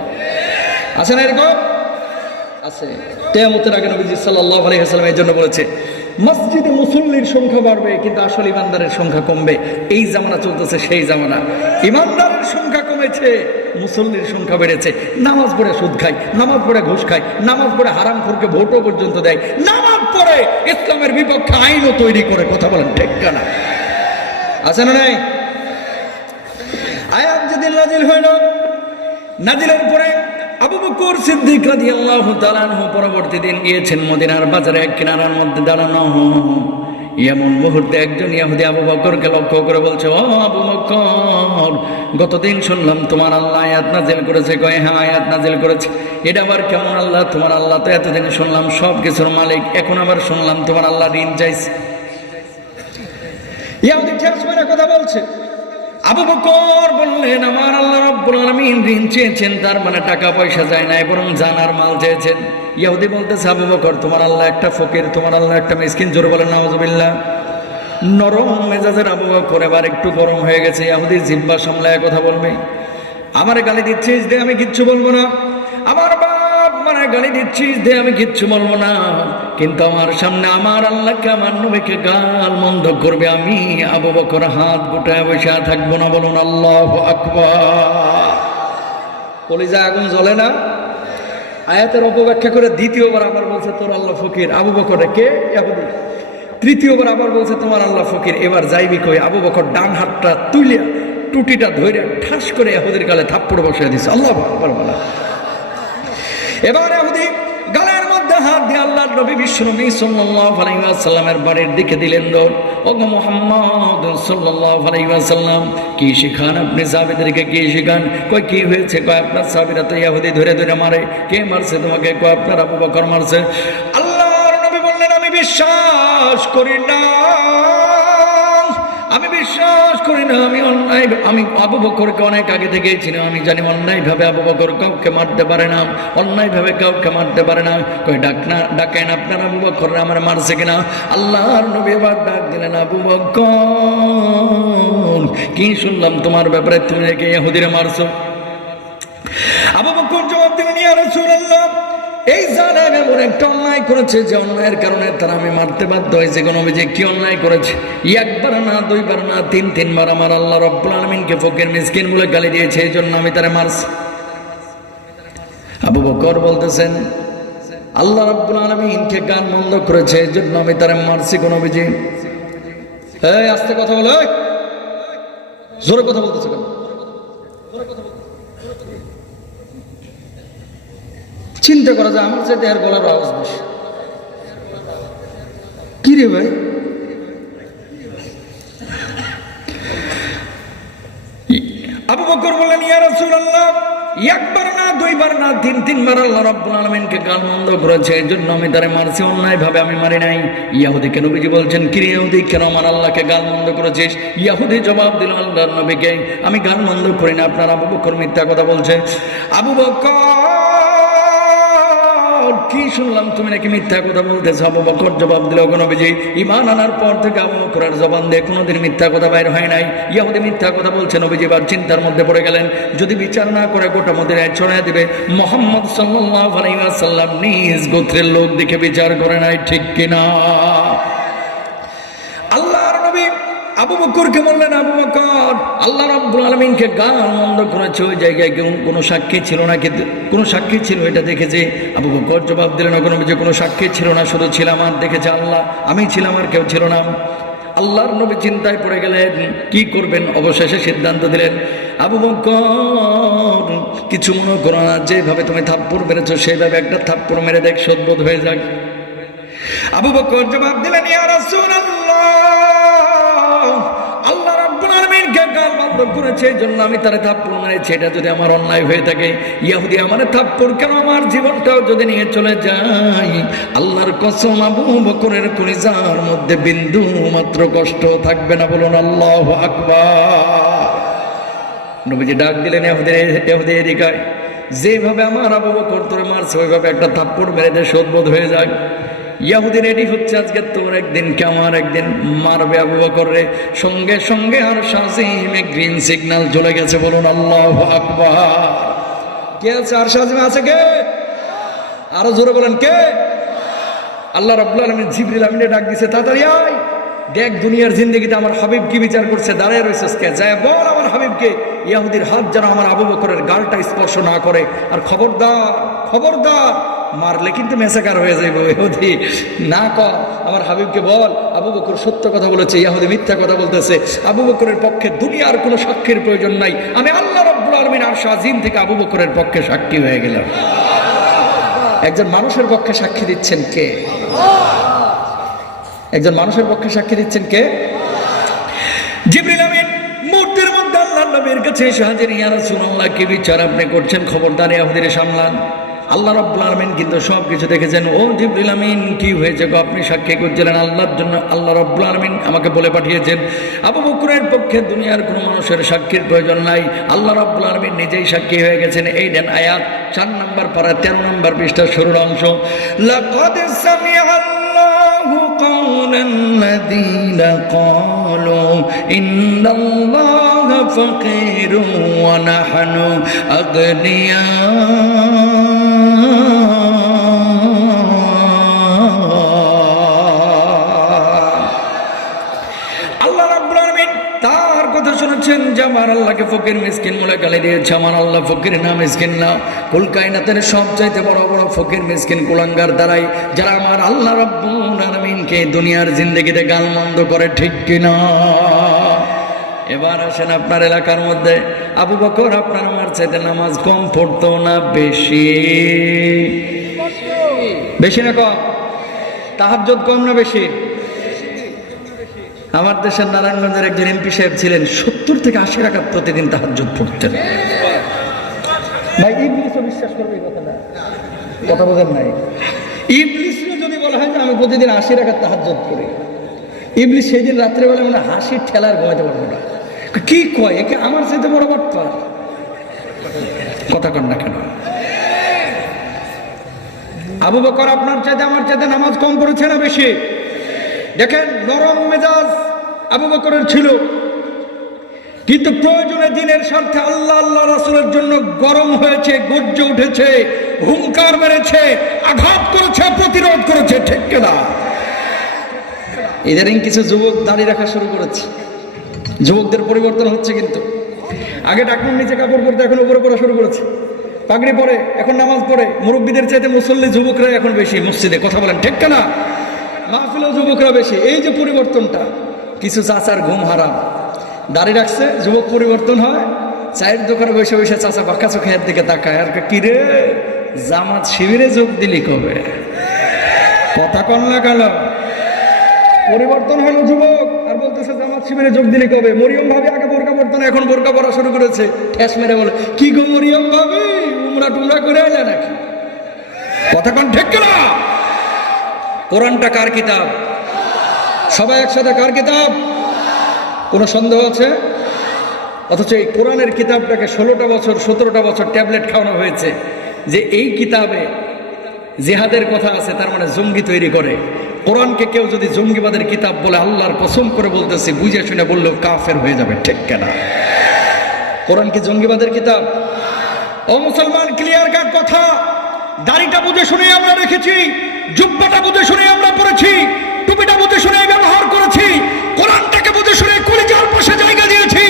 আছে না এরকম? আছে। কিয়ামতের আগে নবীজি সাল্লাল্লাহু আলাইহি ওয়াসাল্লাম এই জন্য বলেছে মসজিদে মুসল্লির সংখ্যা বাড়বে কিন্তু আসল ইমানদারের সংখ্যা কমবে। এই জামানা চলতেছে সেই জামানা, ইমানদারের সংখ্যা কমেছে, মুসল্লির সংখ্যা বেড়েছে। নামাজ পড়ে সুদ খায়, নামাজ পড়ে ঘুষ খায়, নামাজ পড়ে হারামখোরকে ভোটও পর্যন্ত দেয়, নামাজ পড়ে ইসলামের বিপক্ষে আইনও তৈরি করে। কথা বলেন ঠিক না? আছে না নাই? আয়াত যেদিন নাজিল হইল, নাজিলের পরে আবু বকর সিদ্দিক রাদিয়াল্লাহু তাআলা আনহু পরবর্তী দিন গিয়েছেন মদিনার বাজারে এক কিনারার মধ্যে দাঁড়ানো। এমন মুহূর্তে একজন ইহুদি আবু বকরকে লক্ষ্য করে বলছে, ও আবু বকর, গতদিন শুনলাম তোমার আল্লাহ আয়াত নাজিল করেছে। কয় হ্যাঁ আয়াত নাজিল করেছে। এটা আবার কেমন আল্লাহ? তোমার আল্লাহ তো এতদিন শুনলাম সব কিছুর মালিক, এখন আবার শুনলাম তোমার আল্লাহ ঋণ চাইছে। ইহুদি ঠিক সময় কথা বলছে। আবু বকর বললেন, আমার আল্লাহ রাব্বুল আলামিন ঋণ চেয়েছেন, তার মানে টাকা পয়সা যায় নাই, বরং জানার মাল চেয়েছেন। ইহুদি বলতেছে, আবু বকর তোমার আল্লাহ একটা ফকির, তোমার আল্লাহ একটা মিসকিন। জোরে বলেন নাউজুবিল্লাহ। নরম মেজাজের আবু বকর এবার একটু গরম হয়ে গেছে। ইহুদি জিহ্বা সামলায় কথা বলবে। আমারে গালি দিচ্ছিস দে, আমি কিচ্ছু বলবো না। আমার বাপ মানে গালি দিচ্ছিস দে, আমি কিচ্ছু বলবো না। কিন্তু আমার সামনে আমার আল্লাহকে, আমার নবীকে গাল মন্দ করবে, আমি আবু বকর হাত গোটায় বসে থাকবো না। বলুন আল্লাহু আকবার। কলিজা আগুন জ্বলে না? আয়াতের অপব্যাখ্যা করে দ্বিতীয়বার আবার বলছে তোর আল্লাহ ফকির। আবু বকর কে? ইহুদি। তৃতীয়বার আবার বলছে তোমার আল্লাহ ফকির। এবার যাইবি কই? আবু বকর ডান হাতটা তুলিয়া টুটিটা ধরে ঠাস করে ইহুদির গালে থাপ্পড় বসিয়ে দিছে। আল্লাহু আকবার বলা। এবার ইহুদি গালের মধ্যে হাত দিয়ে আল্লাহর নবী বিশ্বনবী সাল্লাল্লাহু আলাইহি ওয়াসাল্লামের বাড়ির দিকে দিলেন দৌড়। ওগো মুহাম্মদ সাল্লাল্লাহু আলাইহি ওয়াসাল্লাম, কি শিখান আপনি সাহাবীদেরকে? কি শিখান? কই কি হয়েছে? কয় আপনার সাহাবীরা তো ইহুদি ধরে ধরে মারে। কে মারছে তোমাকে? কয় আপনার আবু বকর মারছে। আল্লাহর নবী বললেন, আমি বিশ্বাস করি না, আমি বিশ্বাস করি না। আমি আবু বকরকে অনেক আগে থেকেই চিনি। আমি জানি অন্যায়ভাবে আবু বকর কাউকে মারতে পারে না, অন্যায়ভাবে কাউকে মারতে পারে না। কই ডাকেন আপনার আবু বকর আমার মারছে কিনা। আল্লাহর নবী এবার ডাক দিলেন, আবু বকর কি শুনলাম তোমার ব্যাপারে, তুমি নাকি ইহুদিরে মারছো। আবু বকর জবাব দিলেন, ইয়া রাসূলুল্লাহ, এই জালেম এমন একটা অন্যায় করেছে যে অন্যায়ের কারণে তারা আমি মারতে বাধ্য হয়েছে। কোন যে কি অন্যায় করেছে? একবার না, দুইবার না, তিনবার আমার আল্লাহ রাব্বুল আলামিনকে ফকির মিসকিন বলে গালি দিয়েছে, এই জন্য আমি তারে মারছি। আবু বকর বলতেছেন, আল্লাহ রাব্বুল আলামিনকে গান বন্ধ করেছে, এই জন্য আমি তারে মারছি। কোন বিজি এই আস্তে কথা বলো, জোরে কথা বলতেছে কেন? চিন্তা করা যায় আমার চাইতে এর গলার আওয়াজ বেশি। কি রে ভাই? আবু বকর বললেন, ইয়া রাসূলুল্লাহ, একবার না, দুইবার না, তিনবার আল্লাহ রাব্বুল আলামিনকে গালমন্দ করেছে, এই জন্য আমি তারে মারছি, অন্যায় ভাবে আমি মারি নাই। ইহুদিকে নবীজি বলছেন, কি রে ইহুদি, কেন আমার আল্লাহকে গালমন্দ করেছিস? ইহুদি জবাব দিল, আল্লাহর নবীকে আমি গালমন্দ করি না, আপনার আবু বকর মিথ্যা কথা বলছে। আবু বকর কি শুনলাম তুমি নাকি মিথ্যা কথা বলতেছ? আবু বকর জবাব দিল, নবীজি ঈমান আনার পর থেকে আবু বকরের জবান দিয়ে কোনোদিন মিথ্যা কথা বাইর হয় নাই। ইহুদি মিথ্যা কথা বলছে। নবীজি এবার চিন্তার মধ্যে পড়ে গেলেন, যদি বিচার না করে গোটা মদিনায় ছড়ায় দিবে। মুহাম্মদ সাল্লাল্লাহু আলাইহি ওয়াসাল্লাম নিজ গোত্রের লোক দেখে বিচার করে নাই, ঠিক কিনা? আল্লাহর নবী আবু বকরকে বললেন, আবু বকর, আল্লাহ রাব্বুল আলামিনকে গালমন্দ করেছে, ওই জায়গায় কোনো সাক্ষী ছিল না, কিন্তু কোনো সাক্ষী ছিল এটা দেখেছে। আবু বকর জবাব দিলেন, যে কোনো সাক্ষী ছিল না, শুধু ছিলাম আর দেখেছে আল্লাহ, আমি ছিলাম আর কেউ ছিল না। আল্লাহর নবী চিন্তায় পড়ে গেলেন, কি করবেন? অবশেষে সিদ্ধান্ত দিলেন, আবু বকর কিছু মনে করো না, যেভাবে তুমি থাপ্পড় মেরেছো সেইভাবে একটা থাপ্পড় মেরে দেখ, শোধবোধ হয়ে যাক। আবু বকর জবাব দিলেন, ইয়া রাসূলুল্লাহ, আল্লাহ রাব্বুল আলামিনকে গালমন্দ করেছে, এজন্য আমি তারে থাপ্পড় মেরেছি। এটা যদি আমার অন্যায় হয়ে থাকে, ইহুদি আমারে থাপ্পড় কেন, আমার জীবনটাও যদি নিয়ে চলে যায়, আল্লাহর কসম আবু বকরের কলিজার মধ্যে বিন্দু মাত্র কষ্ট থাকবে না। বলুন আল্লাহু আকবার। নবীজি ডাক দিলেন ইহুদি এদিকায়, যেভাবে আমার আবু বকর তোরে মারছে ওইভাবে একটা থাপ্পড় মেরে দে, শোধবোধ হয়ে যায়। ইহুদি রেডি হচ্ছে, আজকে তোর একদিন কে আমার একদিন মারবে আবু বকর রে। সঙ্গে সঙ্গে আর শাজিমে গ্রিন সিগন্যাল চলে গেছে। বলুন আল্লাহু আকবার। কে আছে আর শাজিমে আছে? কে? আরো জোরে বলেন কে? আল্লাহ রাব্বুল আলামিন জিবরিল আমিনে ডাক দিছে, তাড়াতাড়ি আয়, দেখ দুনিয়ার জিন্দেগিতে আমার হাবিব কি বিচার করছে, দাঁড়িয়ে রয়েছিস কে, যায় বল আমার হাবিবকে ইহুদির হাত যেন আমার আবু বকরের গালটা স্পর্শ না করে। আর খবরদার খবরদার, মারলে কিন্তু মেসাকার হয়ে যাইব। ইহুদি না কর, আমার হাবিবকে বল আবু বকর সত্য কথা বলেছে, ইহুদি মিথ্যা কথা বলতেছে। আবু বকরের পক্ষে দুনিয়ার কোনো সাক্ষীর প্রয়োজন নাই, আমি আল্লাহ রাব্বুল আলামিন আরশ আজিম থেকে আবু বকরের পক্ষে সাক্ষী হয়ে গেলাম। একজন মানুষের পক্ষে সাক্ষী দিচ্ছেন কে? একজন মানুষের পক্ষে সাক্ষী দিচ্ছেন কে? জিবরিল আমিন মুহূর্তের মধ্যে আল্লাহর নবীর কাছে এসে হাজির। ইয়া রাসূলুল্লাহ, কি বিচার আপনি করছেন? খবরদার ইহুদিরে সামলান। আল্লাহ রাব্বুল আলামিন কিন্তু সবকিছু দেখেছেন। ও জিবরিল আমিন, কি হয়েছে গো? আপনি সাক্ষী করছিলেন আল্লাহর জন্য, আল্লাহ রাব্বুল আলামিন আমাকে বলে পাঠিয়েছেন আবু বকরের পক্ষে দুনিয়ার কোনো মানুষের সাক্ষীর প্রয়োজন নাই, আল্লাহ রাব্বুল আলামিন নিজেই সাক্ষী হয়ে গেছেন। এই দেন আয়াত 4 নম্বর পারা 13 নম্বর পৃষ্ঠার শুরুর অংশ। লাকাদ সামিআল্লাহু কাওলাল্লাযীনা ক্বালু ইন্নাল্লাহা ফাকীরুন ওয়া নাহনু আগনিয়া। শুনেছেন যে আমার আল্লাহকে ফকির মিসকিন বলে গালি দিয়েছে। আমার আল্লাহ ফকির না মিসকিন না, কুল কায়নাতের সব চাইতে বড় বড় ফকির মিসকিন কুলাঙ্গার দ্বারাই যারা আমার আল্লাহ রাব্বুল আলামিনকে দুনিয়ার জিন্দেগিতে গালমন্দ করে, ঠিক কিনা? এবার আসেন, আপনার এলাকার মধ্যে আবু বকর আপনার আমার চাইতে নামাজ কম পড়তো না বেশি? বেশি না কম? তাহাজ্জুদ কম না বেশি? আমার দেশের নারায়ণগঞ্জের একজন এমপি সাহেব ছিলেন, 70 থেকে 80 রাকাত প্রতিদিন তাহাজ্জুদ পড়তেন। ভাই ইবলিসও বিশ্বাস করবে এই কথাটা? কথা বোঝেন নাই? ইবলিসও যদি বলা হয় যে আমি প্রতিদিন 80 রাকাত তাহাজ্জুদ করি, ইবলিস সেই দিন রাত্রেবেলা মানে হাসির ঠেলার ঘুমাইতে পারবো না। কি কয়, একে আমার চাইতে বড় বাটপার? কথা কন না কেন? আবু বকর আপনার চাইতে আমার চাইতে নামাজ কম পড়েছে না বেশি? দেখেন, নরম মেজাজ আবু বকরের ছিল, কিন্তু প্রয়োজনে দিনের স্বার্থে আল্লাহ আল্লাহ রাসূলের জন্য গরম হয়েছে, গর্জে উঠেছে, হুঙ্কার মেরেছে, আঘাত করেছে, প্রতিরোধ করেছে, ঠিক কিনা? ইদানিং কিছু যুবক দাঁড়িয়ে রাখা শুরু করেছে। যুবকদের পরিবর্তন হচ্ছে, কিন্তু আগে টাকনুর নিচে কাপড় পরতে, এখন উপরে পরা শুরু করেছে, পাগড়ি পরে, এখন নামাজ পড়ে। মুরব্বীদের চাইতে মুসল্লি যুবকরা এখন বেশি মসজিদে, কথা বলেন ঠিক কিনা? মাহফিলেও যুবকরা বেশি। এই যে পরিবর্তনটা, কিছু চাচার ঘুম হারাম, দাঁড়িয়ে রাখছে, যুবক পরিবর্তন হয়, চায়ের দোকানে বসে বসে চাচা বাঁকা চোখের দিকে তাকায়, আর কি রে জামাত শিবিরে যোগ দিলি কবে? কথা কন না কেন? পরিবর্তন হলো যুবক, আর বলতেছে জামাত শিবিরে যোগ দিলি কবে? মরিয়ম ভাবি আগে বোরকা পড়তো না, এখন বোরকা পরা শুরু করেছে। ঠেস মেরে বলে, কি গো মরিয়ম ভাবি, উমরা টুমরা করে এলে নাকি? কথা কন ঠিক কিনা? কোরআনটা কার কিতাব? সবাই একসাথে কার কিতাব? কোনো সন্দেহ আছে? অথচ এই কোরআনের কিতাবটাকে 16টা বছর 17টা বছর ট্যাবলেট খাওয়ানো হয়েছে যে এই কিতাবে জিহাদের কথা আছে, তার মানে জঙ্গি তৈরি করে। কোরআনকে কেউ যদি জঙ্গিবাদের কিতাব বলে, আল্লাহর কসম করে বলতেছি, বুঝে শুনে বললেও কাফের হয়ে যাবে, ঠিক কিনা? কোরআন কি জঙ্গিবাদের কিতাব? ও মুসলমান, ক্লিয়ার কাট কথা। দাড়িটা বুঝে শুনে আমরা রেখেছি, জুব্বাটা বুঝে শুনে আমরা পড়েছি, টুপিটা বুঝে শুনে ব্যবহার করেছি, কোরআনটাকে বুঝে শুনে কলিজার পাশে জায়গা দিয়েছি।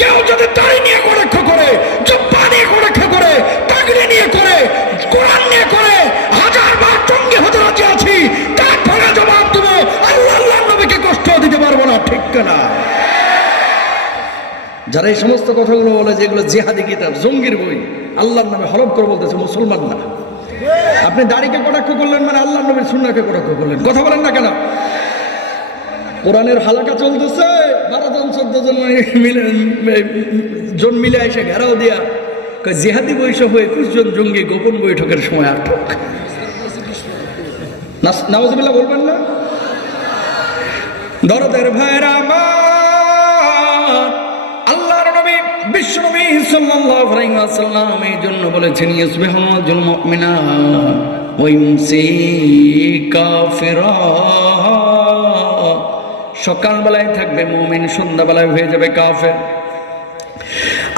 কেউ যদি দাড়ি নিয়ে পরীক্ষা করে, জুব্বা নিয়ে পরীক্ষা করে, টাকরি নিয়ে করে, কোরআন নিয়ে করে, 1000বার জঙ্গি হতে রাজি আছি, তার ফলে জবাব দেবো, আল্লাহ আল্লাহর নবীকে কষ্ট দিতে পারবো না, ঠিক কিনা? যারা এই সমস্ত কথাগুলো বলে যেগুলো জিহাদি কিতাব, জঙ্গির বই, আল্লাহর নামে হলফ করে বলতেছে মুসলমান না, আপনি দাড়িকে কটাক্ষ করলেন মানে আল্লাহ নবীর সুন্নাহকে কটাক্ষ করলেন। কথা বলেন না কেন? কোরআনের হালাকা চলতেছে, 12 জন 14 জন মিলে এসে ঘেরাও দিয়া জিহাদি বৈঠক হয়ে 21 জন জঙ্গি গোপন বৈঠকের সময় আটক। নাউজুবিল্লাহ বলবেন না? দরদের ভাইরা আমার, আল্লাহর নবী বিশ্ব নবী সাল্লাল্লাহু আলাইহি ওয়াসাল্লাম এই জন্য বলেছেন ইউসবিহুল মুমিনা ওয়া ইউমসি কাফিরা। সকালবেলায় থাকবে মুমিন, সন্ধ্যাবেলায় হয়ে যাবে কাফের।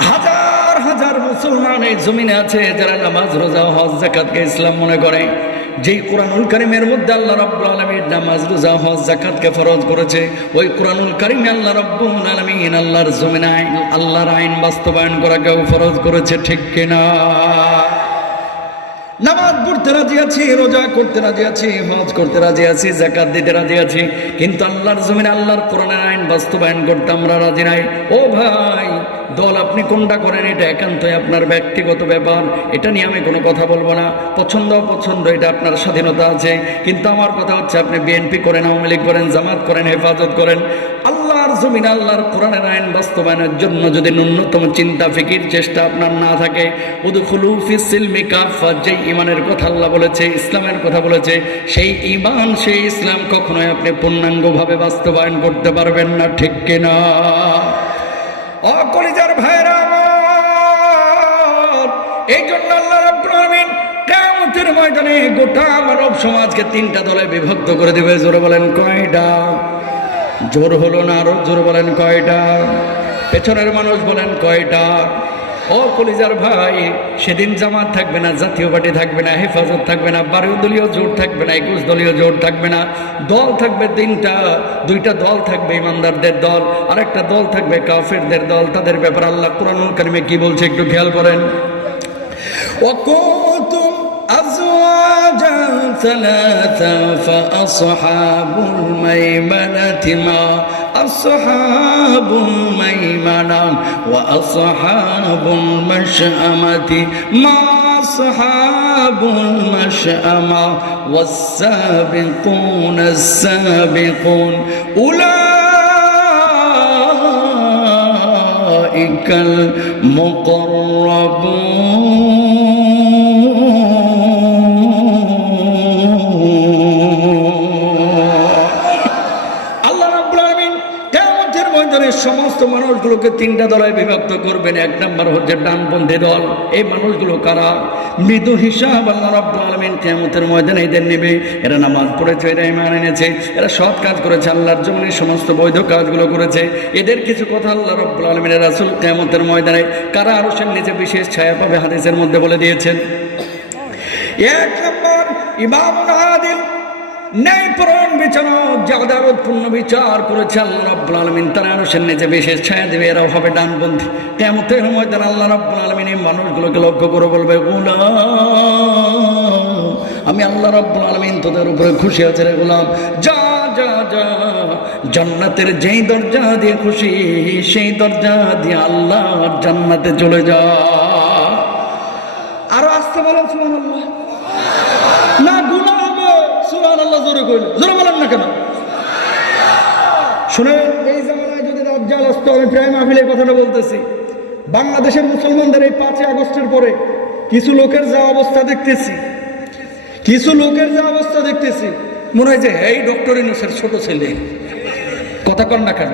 হাজার হাজার মুসলমান এই জমিনে আছে যারা নামাজ, রোজা, হজ, যাকাতকে ইসলাম মনে করে। যেই কোরআনুল কারীমের মধ্যে আল্লাহ রাব্বুল আলামিন নামাজ, রোজা, হজ, যাকাতকে ফরজ করেছে, ওই কোরআনুল কারীমে আল্লাহ রাব্বুল আলামিন আল্লাহর জমিনে আল্লাহর আইন বাস্তবায়ন করাকেও ফরজ করেছে। ঠিক কিনা? নামাজ পড়তে রাজি আছি, রোজা করতে রাজি আছি, হজ করতে রাজি আছি, যাকাত দিতে রাজি আছি, কিন্তু আল্লাহর জমিনে আল্লাহর কোরআনের আইন বাস্তবায়ন করতে আমরা রাজি নাই। ও ভাই, দল আপনি কোনটা করেন এটা একান্তই আপনার ব্যক্তিগত ব্যাপার, এটা নিয়ে আমি কোনো কথা বলবো না। পছন্দ অপছন্দ এটা আপনার স্বাধীনতা আছে, কিন্তু আমার কথা হচ্ছে আপনি বিএনপি করেন, আওয়ামী লীগ করেন, জামাত করেন, হেফাজত করেন, আল্লাহর জমিনে আল্লাহর কোরআনের আইন বাস্তবায়নের জন্য যদি ন্যূনতম চিন্তা ফিকির চেষ্টা আপনার না থাকে, উদখুলু ফিস সিলমি কাফা, যেই ইমানের কথা আল্লাহ বলেছে, ইসলামের কথা বলেছে, সেই ইমান, সেই ইসলাম কখনোই আপনি পূর্ণাঙ্গভাবে বাস্তবায়ন করতে পারবেন না। ঠিক কিনা? কলিজার ভাইরা আমার, এই জন্য আল্লাহ রাব্বুল আলামিন কিয়ামতের ময়দানে গোটা মানব সমাজকে 3টা দলে বিভক্ত করে দিবে। জোরে বলেন কয়টা? জোর হলো না, আরো জোরে বলেন কয়টা? পেছনের মানুষ বলেন কয়টা? ও কলিজার ভাই, সেদিন জামাত থাকবে না, জাতীয় পার্টি থাকবে না, হেফাজত থাকবে না, 12 দলীয় জোট থাকবে না, 21 দলীয় জোট থাকবে না। দল থাকবে 3টা। 2টা দল থাকবে ইমানদারদের দল, আর একটা দল থাকবে কাফেরদের দল। তাদের ব্যাপারে আল্লাহ কোরআনুল কারীমে কি বলছে একটু খেয়াল করেন। وكنتم أزواجا ثلاثا فأصحاب الميمنة ما أصحاب الميمنة وأصحاب المشأمة ما أصحاب المشأمة والسابقون السابقون أولئك المقربون। সমস্ত মানুষগুলোকে 3টা দলে বিভক্ত করবেন। 1 নম্বর হচ্ছে ডানপন্থী দল। এই মানুষগুলো কারা? মৃদু হিসাব আল্লাহ রাব্বুল আলামিন কিয়ামতের ময়দানে এদের নেবে। এরা নামাজ পড়েছে, এরা ঈমান এনেছে, এরা সৎ কাজ করেছে, আল্লাহর জমিনে সমস্ত বৈধ কাজগুলো করেছে। এদের কিছু কথা আল্লাহ রাব্বুল আলামিনের রাসূল কিয়ামতের ময়দানে কারা আরশের নিচে বিশেষ ছায়া পাবে হাদিসের মধ্যে বলে দিয়েছেন। 1 নম্বর ইমামুন আদিল, ন্যায়পরায়ণ বিচারক, যে আদালতপূর্ণ বিচার করেছে আল্লাহ রাব্বুল আলামিন, তারা আরশের নিচে বিশেষ ছায়া দেবে। এরাও হবে ডানপন্থী। কিয়ামতের ময়দানে আল্লাহ রাব্বুল আলামিন এই মানুষগুলোকে লক্ষ্য করে বলবে, গোলাম, আমি আল্লাহ রাব্বুল আলামিন তোদের উপরে খুশি আছে রে গোলাম, যা যা যা, জান্নাতের যেই দরজা দিয়ে খুশি সেই দরজা দিয়ে আল্লাহর জান্নাতে চলে যা। আরো আসতে বলেন সুবহানাল্লাহ। না গুনাহ হবে, সুবহানাল্লাহ জোরে কইল, জোরে বলেন না কেন? শুনে, এই জামানায় যদি দাজ্জাল আসতো, আমি প্রায় মাহফিলের কথাটা বলতেছি, বাংলাদেশের মুসলমানদের এই 5 আগস্টের পরে কিছু লোকের যা অবস্থা দেখতেছি, মনে হয় যে এই ডক্টর ইউনূসের ছোট ছেলে। কথা কন না কেন?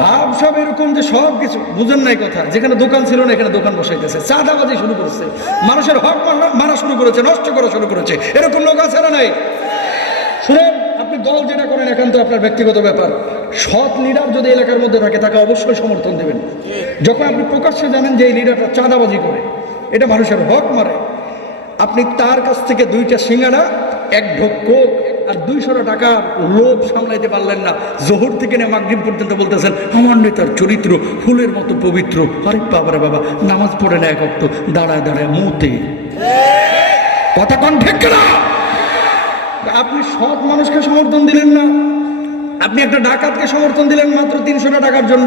ভাব সব এরকম যে সব কিছু বুঝেন নাই কথা। যেখানে দোকান ছিল না এখানে দোকান বসাইতেছে, চাঁদাবাজি শুরু করেছে, মানুষের হক মারা শুরু করেছে, নষ্ট করা শুরু করেছে। এরকম লোক আছে না নাই? শুনেন, আপনি দল যেটা করেন একান্ত আপনার ব্যক্তিগত ব্যাপার। সৎ লিডার যদি এলাকার মধ্যে থাকে তাকে অবশ্যই সমর্থন দেবেন। যখন আপনি প্রকাশ্যে জানেন যে এই লিডারটা চাঁদাবাজি করে, এটা মানুষের হক মারে, আপনি তার কাছ থেকে 2টা সিঙ্গাড়া, 1 ঢোক কোক আর 200 টাকা লোভ সামলাইতে পারলেন না, জোহর থেকে নিয়ে মাগরিব পর্যন্ত বলতেছেন আমার নেতার চরিত্র ফুলের মতো পবিত্র। আরে বাবারে বাবা, নামাজ পড়ে না 1 ওয়াক্ত, দাঁড়ায় দাঁড়ায় মুতে। কথা কোন ঠিক না? আপনি সৎ মানুষকে সমর্থন দিলেন না, আপনি একটা ডাকাতকে সমর্থন দিলেন মাত্র 300 টাকার জন্য।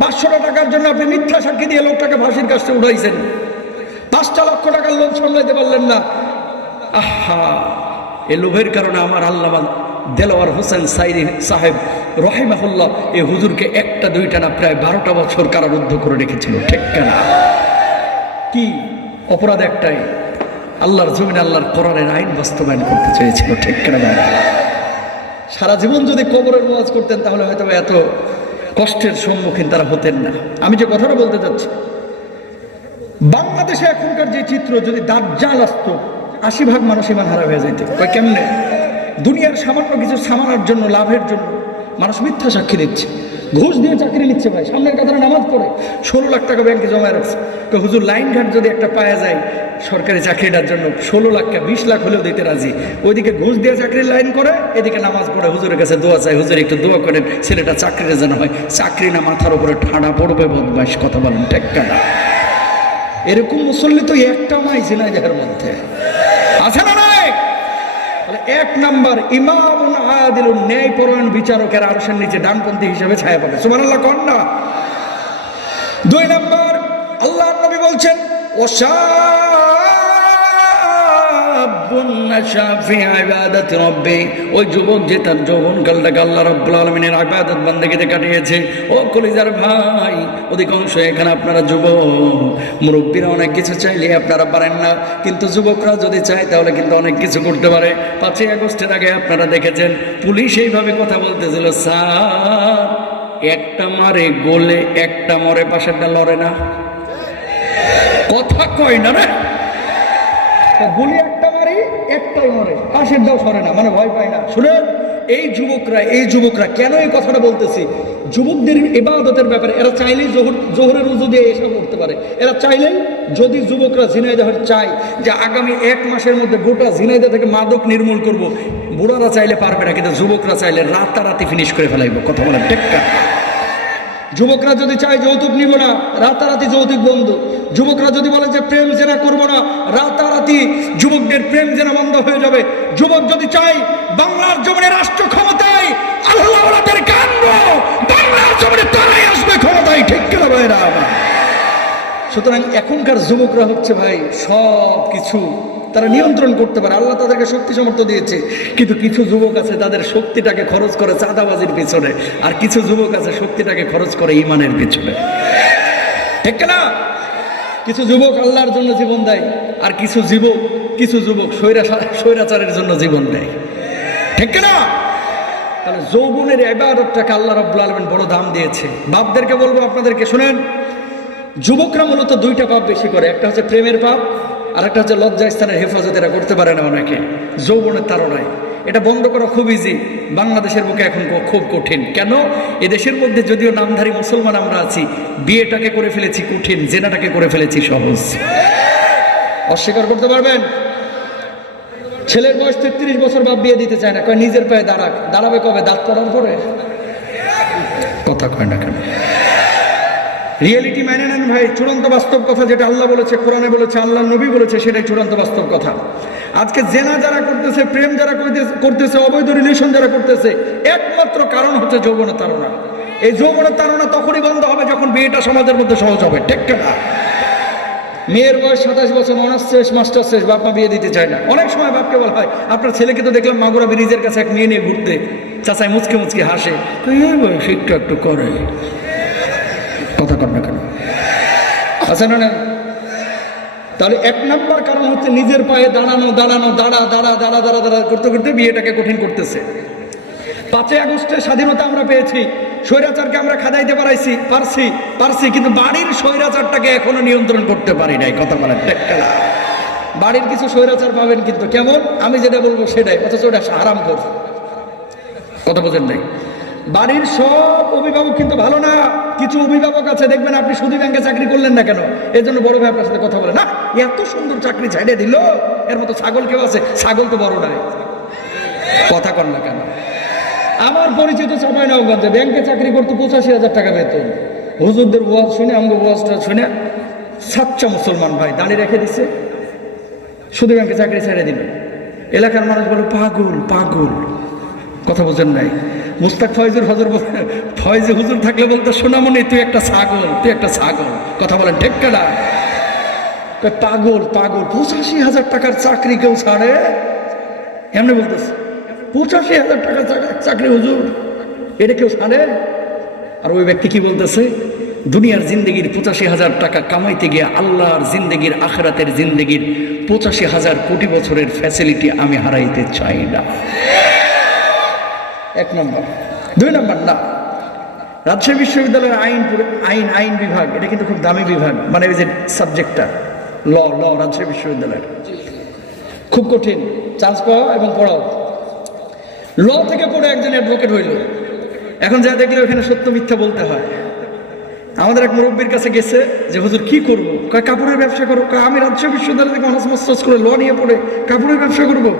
500 টাকার জন্য আপনি মিথ্যা সাক্ষী দিয়ে লোকটাকে ফাঁসির কাছে উঠাইছেন। 5টা লক্ষ টাকার লোভ সামলাইতে পারলেন না। আহা, এই লোভের কারণে আমার আল্লামা দেলোয়ার হোসেন সাইরি সাহেব রহিমাহুল্লাহ এই হুজুরকে 1টা 2টা না প্রায় 12টা বছর কারারুদ্ধ করে রেখেছিল। ঠিক কেনা? কি অপরাধ? একটাই, আল্লাহর জমিনে আল্লাহর কোরআনের আইন বাস্তবায়ন করতে চেয়েছিল। ঠিক কেনা? সারা জীবন যদি কবরের ওয়াজ করতেন তাহলে হয়তো এত কষ্টের সম্মুখীন তারা হতেন না। আমি যে কথাটা বলতে চাচ্ছি, বাংলাদেশে এখনকার যে চিত্র, যদি দাজ্জাল আসতো 80% মানুষ ইমান হারা হয়ে যেত। কেমনে? দুনিয়ার সামান্য কিছু সামানার জন্য, লাভের জন্য মানুষ মিথ্যা সাক্ষী দিচ্ছে, ঘুষ দিয়ে চাকরি নিচ্ছে। ভাই সামনের কাতারে নামাজ পড়ে 16 লাখ টাকা ব্যাংকে জমা রাখছে। তো হুজুর লাইন ঘাট যদি একটা পাওয়া যায় সরকারি চাকরিটার জন্য 16 লাখ 20 লাখ হলেও দিতে রাজি। ওইদিকে ঘুষ দিয়ে চাকরির লাইন করে, এদিকে নামাজ পড়ে হুজুরের কাছে দোয়া চাই, হুজুর একটু দোয়া করেন ছেলেটা চাকরিতে যেন হয়। চাকরি না মাথার উপরে ঠাড়া পড়বে, বদমাইশ। কথা বলেন ঠিক না? এরকম মুসল্লি তো একটা মাই ঝিনাইদহের মধ্যে আছে না? নাই? 1 নাম্বার ইমামুন আদিলুন, ন্যায়পরায়ণ বিচারকের আরশের নিচে ডানপন্থী হিসেবে ছায়া পাবে। সুবহানাল্লাহ কোন না? 2 নাম্বার আল্লাহর নবী বলছেন ওয়াশাবুন নাশা ফি ইবাদাতি রাব্বি, ওই যুবক যে তার যৌবনকালটাকে আল্লাহ রাব্বুল আলামিনের ইবাদত বান্দেগিতে কাটিয়েছে। ও কলিজার ভাই, অধিকাংশ এখানে আপনারা যুবক, মুরব্বীরা অনেক কিছু চাইলে আপনারা পারেন না, কিন্তু যুবকরা যদি চায় তাহলে কিন্তু অনেক কিছু করতে পারে। 5ই আগস্টের আগে আপনারা দেখেছেন পুলিশ এইভাবে কথা বলতেছিল, স্যার একটা মারে গোলে, একটা মরে পাশেরটা লড়ে না। কথা কয় না রে, গুলি একটা মারি একটাই মরে, পাশের দাও সরে না, মানে ভয় পায় না। শুনেন, এই যুবকরা কেন এই কথাটা বলতেছি, যুবকদের ইবাদতের ব্যাপারে এরা চাইলেই জোহরের উজু দিয়ে এসব করতে পারে। এরা চাইলেই, যদি যুবকরা ঝিনাইদহ চায় যে আগামী 1 মাসের মধ্যে গোটা ঝিনাইদহ থেকে মাদক নির্মূল করব, বুড়ারা চাইলে পারবে না, কিন্তু যুবকরা চাইলে রাতারাতি ফিনিশ করে ফেলাইব। কথা বলেন ঠিক না? যুবকরা যদি চায় যৌতুক নিব না, রাতারাতি যৌতুক বন্ধ। যুবকরা যদি বলে যে প্রেম জেনা করবো না, রাতারাতি যুবকদের প্রেম জেনা বন্ধ হয়ে যাবে। যুবক যদি চাই বাংলার জমিনে রাষ্ট্র ক্ষমতায়, আল্লাহওয়ালাদের কাণ্ড বাংলার জমিনে তারাই আসবে ক্ষমতায়। ঠিক কিনা ভাইরা? সুতরাং এখনকার যুবকরা হচ্ছে ভাই সব কিছু তারা নিয়ন্ত্রণ করতে পারে, আল্লাহ তাদেরকে শক্তি সামর্থ্য দিয়েছে। কিন্তু কিছু যুবক আছে তাদের শক্তিটাকে খরচ করে চাঁদাবাজির পিছনে, আর কিছু যুবক আছে শক্তিটাকে খরচ করে ইমানের পিছনে। ঠিক না? কিছু যুবক আল্লাহর জন্য জীবন দেয়, আর কিছু যুবক স্বৈরাচারের জন্য জীবন দেয়। ঠিক না? তাহলে যৌবনের ইবাদতটাকে আল্লাহ রাব্বুল আলামিন বড় দাম দিয়েছে। বাপদেরকে বলবো, আপনাদেরকে শুনেন, যুবকরা মূলত 2টা পাপ বেশি করে, একটা হচ্ছে প্রেমের পাপ, আর একটা হচ্ছে লজ্জা স্থানের হেফাজত। এরা করতে পারে না অনেকে, যৌবনের তাড়নায়। এটা বন্ধ করা খুব ইজি, বাংলাদেশের বুকে এখন খুব কঠিন। কেন? এদেশের মধ্যে যদিও নামধারী মুসলমান আমরা আছি, বিয়েটাকে করে ফেলেছি কঠিন, জেনাটাকে করে ফেলেছি সহজ। অস্বীকার করতে পারবেন? ছেলের বয়স 33 বছর, বাপ বিয়ে দিতে চায় না, কয় নিজের পায়ে দাঁড়াবে কবে? দাঁত পড়ার পরে। কথা কয় না কেন? রিয়েলিটি মেনে নেন ভাই, চূড়ান্ত বাস্তব কথা, যেটা আল্লাহ বলেছে, কোরআনে বলেছে, আল্লাহ নবী বলেছে, সেটাই চূড়ান্ত বাস্তব কথা। আজকে জেনা যারা করতেছে, প্রেম যারা করতেছে, অবৈধ রিলেশন যারা করতেছে, একমাত্র কারণ হচ্ছে যৌবনের তাড়না। এই যৌবনের তাড়না তখনই বন্ধ হবে যখন বিয়েটা সমাজের মধ্যে সহজ হবে। ঠিক না? মেয়ের বয়স 27 বছর, অনার্স শেষ, মাস্টার শেষ, বাপ মা বিয়ে দিতে চায় না। অনেক সময় বাপকে বলা হয়, আপনার ছেলেকে তো দেখলাম মাগুরা ব্রিজের কাছে এক মেয়ে নিয়ে ঘুরতে, চাচাই মুচকে মুচকে হাসে, তো এই বয়স একটু করে। কথা কর না কেন? আছে না? তাহলে 1 নাম্বার কারণ হচ্ছে নিজের পায়ে দাঁড়া করতে করতে বিয়েটাকে কঠিন করতেছে। 5ই আগস্টে স্বাধীনতা আমরা পেয়েছি, স্বৈরাচারকে আমরা খাদাইতে পারছি, কিন্তু বাড়ির স্বৈরাচারটাকে এখনো নিয়ন্ত্রণ করতে পারি নাই। কথা বলেন ঠিক না? বাড়ির কিছু স্বৈরাচার পাবেন, কিন্তু কেমন? আমি যেটা বলবো সেটাই, অথচ ওটা হারাম কর। কথা বোঝেন নাই? বাড়ির সব অভিভাবক কিন্তু ভালো না। কিছু অভিভাবক আছে, দেখবেন আপনি সুদী ব্যাংকে চাকরি করলেন না কেন, এই জন্য বড় ভাই আপনার সাথে কথা বলে না, এত সুন্দর চাকরি ছাইড়ে দিল, এর মতো ছাগল কেউ আছে? ছাগল তো বড় নাই। কথা কর না কেন? আমার পরিচিত চাঁপাইনবাবগঞ্জে ব্যাংকে চাকরি করতে 85,000 টাকা বেতন। হুজুরদের ওয়াজ শুনে, আমাদের ওয়াজটা শুনে সাচ্চা মুসলমান ভাই দাঁড়িয়ে রেখে দিচ্ছে, সুদী ব্যাংকে চাকরি ছেড়ে দিল। এলাকার মানুষ বলে পাগল। কথা বোঝেন নাই? মুস্তাক ফয়েজি হুজুর থাকলে বলতো, সোনামণি তুই একটা ছাগল। কথা বলেন ঠিক না? পাগল পাগল, 85,000 টাকার চাকরি কেউ ছাড়ে? এমনি বলতেছে 85,000 টাকার চাকরি হুজুর, এটা কেউ ছাড়ে? আর ওই ব্যক্তি কি বলতেছে? দুনিয়ার জিন্দগির 85,000 টাকা কামাইতে গিয়ে আল্লাহর জিন্দগির, আখিরাতের জিন্দগির 85,000 কোটি বছরের ফ্যাসিলিটি আমি হারাইতে চাই না। এক নম্বর। দুই নম্বর, না, রাজশাহী বিশ্ববিদ্যালয়ের আইন বিভাগ, এটা কিন্তু খুব দামি বিভাগ, মানে ওই যে সাবজেক্টটা ল, রাজশাহী বিশ্ববিদ্যালয়ের খুব কঠিন, চান্স পাওয়া এবং পড়াও। ল থেকে পড়ে একজন অ্যাডভোকেট হইল। এখন যা দেখলে ওখানে সত্য মিথ্যা বলতে হয়। আমাদের এক মুরব্বীর কাছে গেছে যে হুজুর কি করবো? কয় কাপড়ের ব্যবসা করো। আমি রাজশাহী বিশ্ববিদ্যালয় থেকে অনার্স মাস্টার্স করে ল নিয়ে পড়ে কাপড়ের ব্যবসা করবো?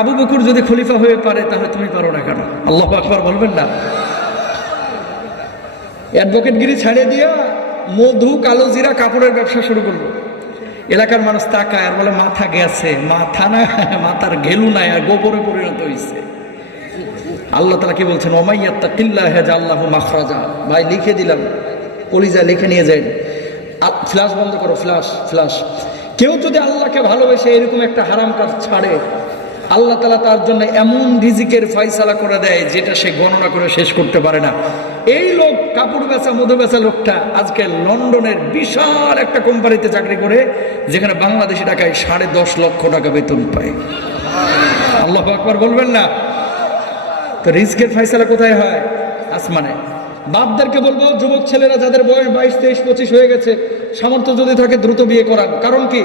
আবু বকর যদি খলিফা হয়ে পারে তাহলে তুমি পারো না কেন? আল্লাহু আকবার বলবেন না? অ্যাডভোকেটগিরি ছাড়িয়ে দিয়া মধু, কালো জিরা, কাপড়ের ব্যবসা শুরু করলো। এলাকার মানুষ তাকায় আর বলে মাথা গেছে। মাথা না, মাথার ঘেলু নাই, আর গোবরে পরিণত হয়েছে। আল্লাহ তাআলা কি বলছেন? ওমাইয়াত্তাকিল্লাহ ইয়াজআল লাহু মাখরাজা। ভাই লিখে দিলাম, কলিজা লিখে নিয়ে যাই। ফ্ল্যাশ বন্ধ করো, ফ্ল্যাশ। কেউ যদি আল্লাহকে ভালোবেসে এরকম একটা হারাম কাজ ছাড়ে, আল্লাহ তাআলা তার জন্য এমন রিজিকের ফয়সালা করে দেয় যেটা সে গণনা করে শেষ করতে পারে না। এই লোক কাপড় বেচা, মধু বেচা লোকটা আজকে লন্ডনের বিশাল একটা কোম্পানিতে চাকরি করে, যেখানে বাংলাদেশি টাকায় 10.5 লক্ষ টাকা বেতন পায়। আল্লাহু আকবার বলবেন না? তো রিজিকের ফয়সালা কোথায় হয়? আসমানে। বাপদেরকে বলবো, যুবক ছেলেরা যাদের বয়স 22, 23, 25 হয়ে গেছে, সামর্থ্য যদি থাকে দ্রুত বিয়ে করান। কারণ কি?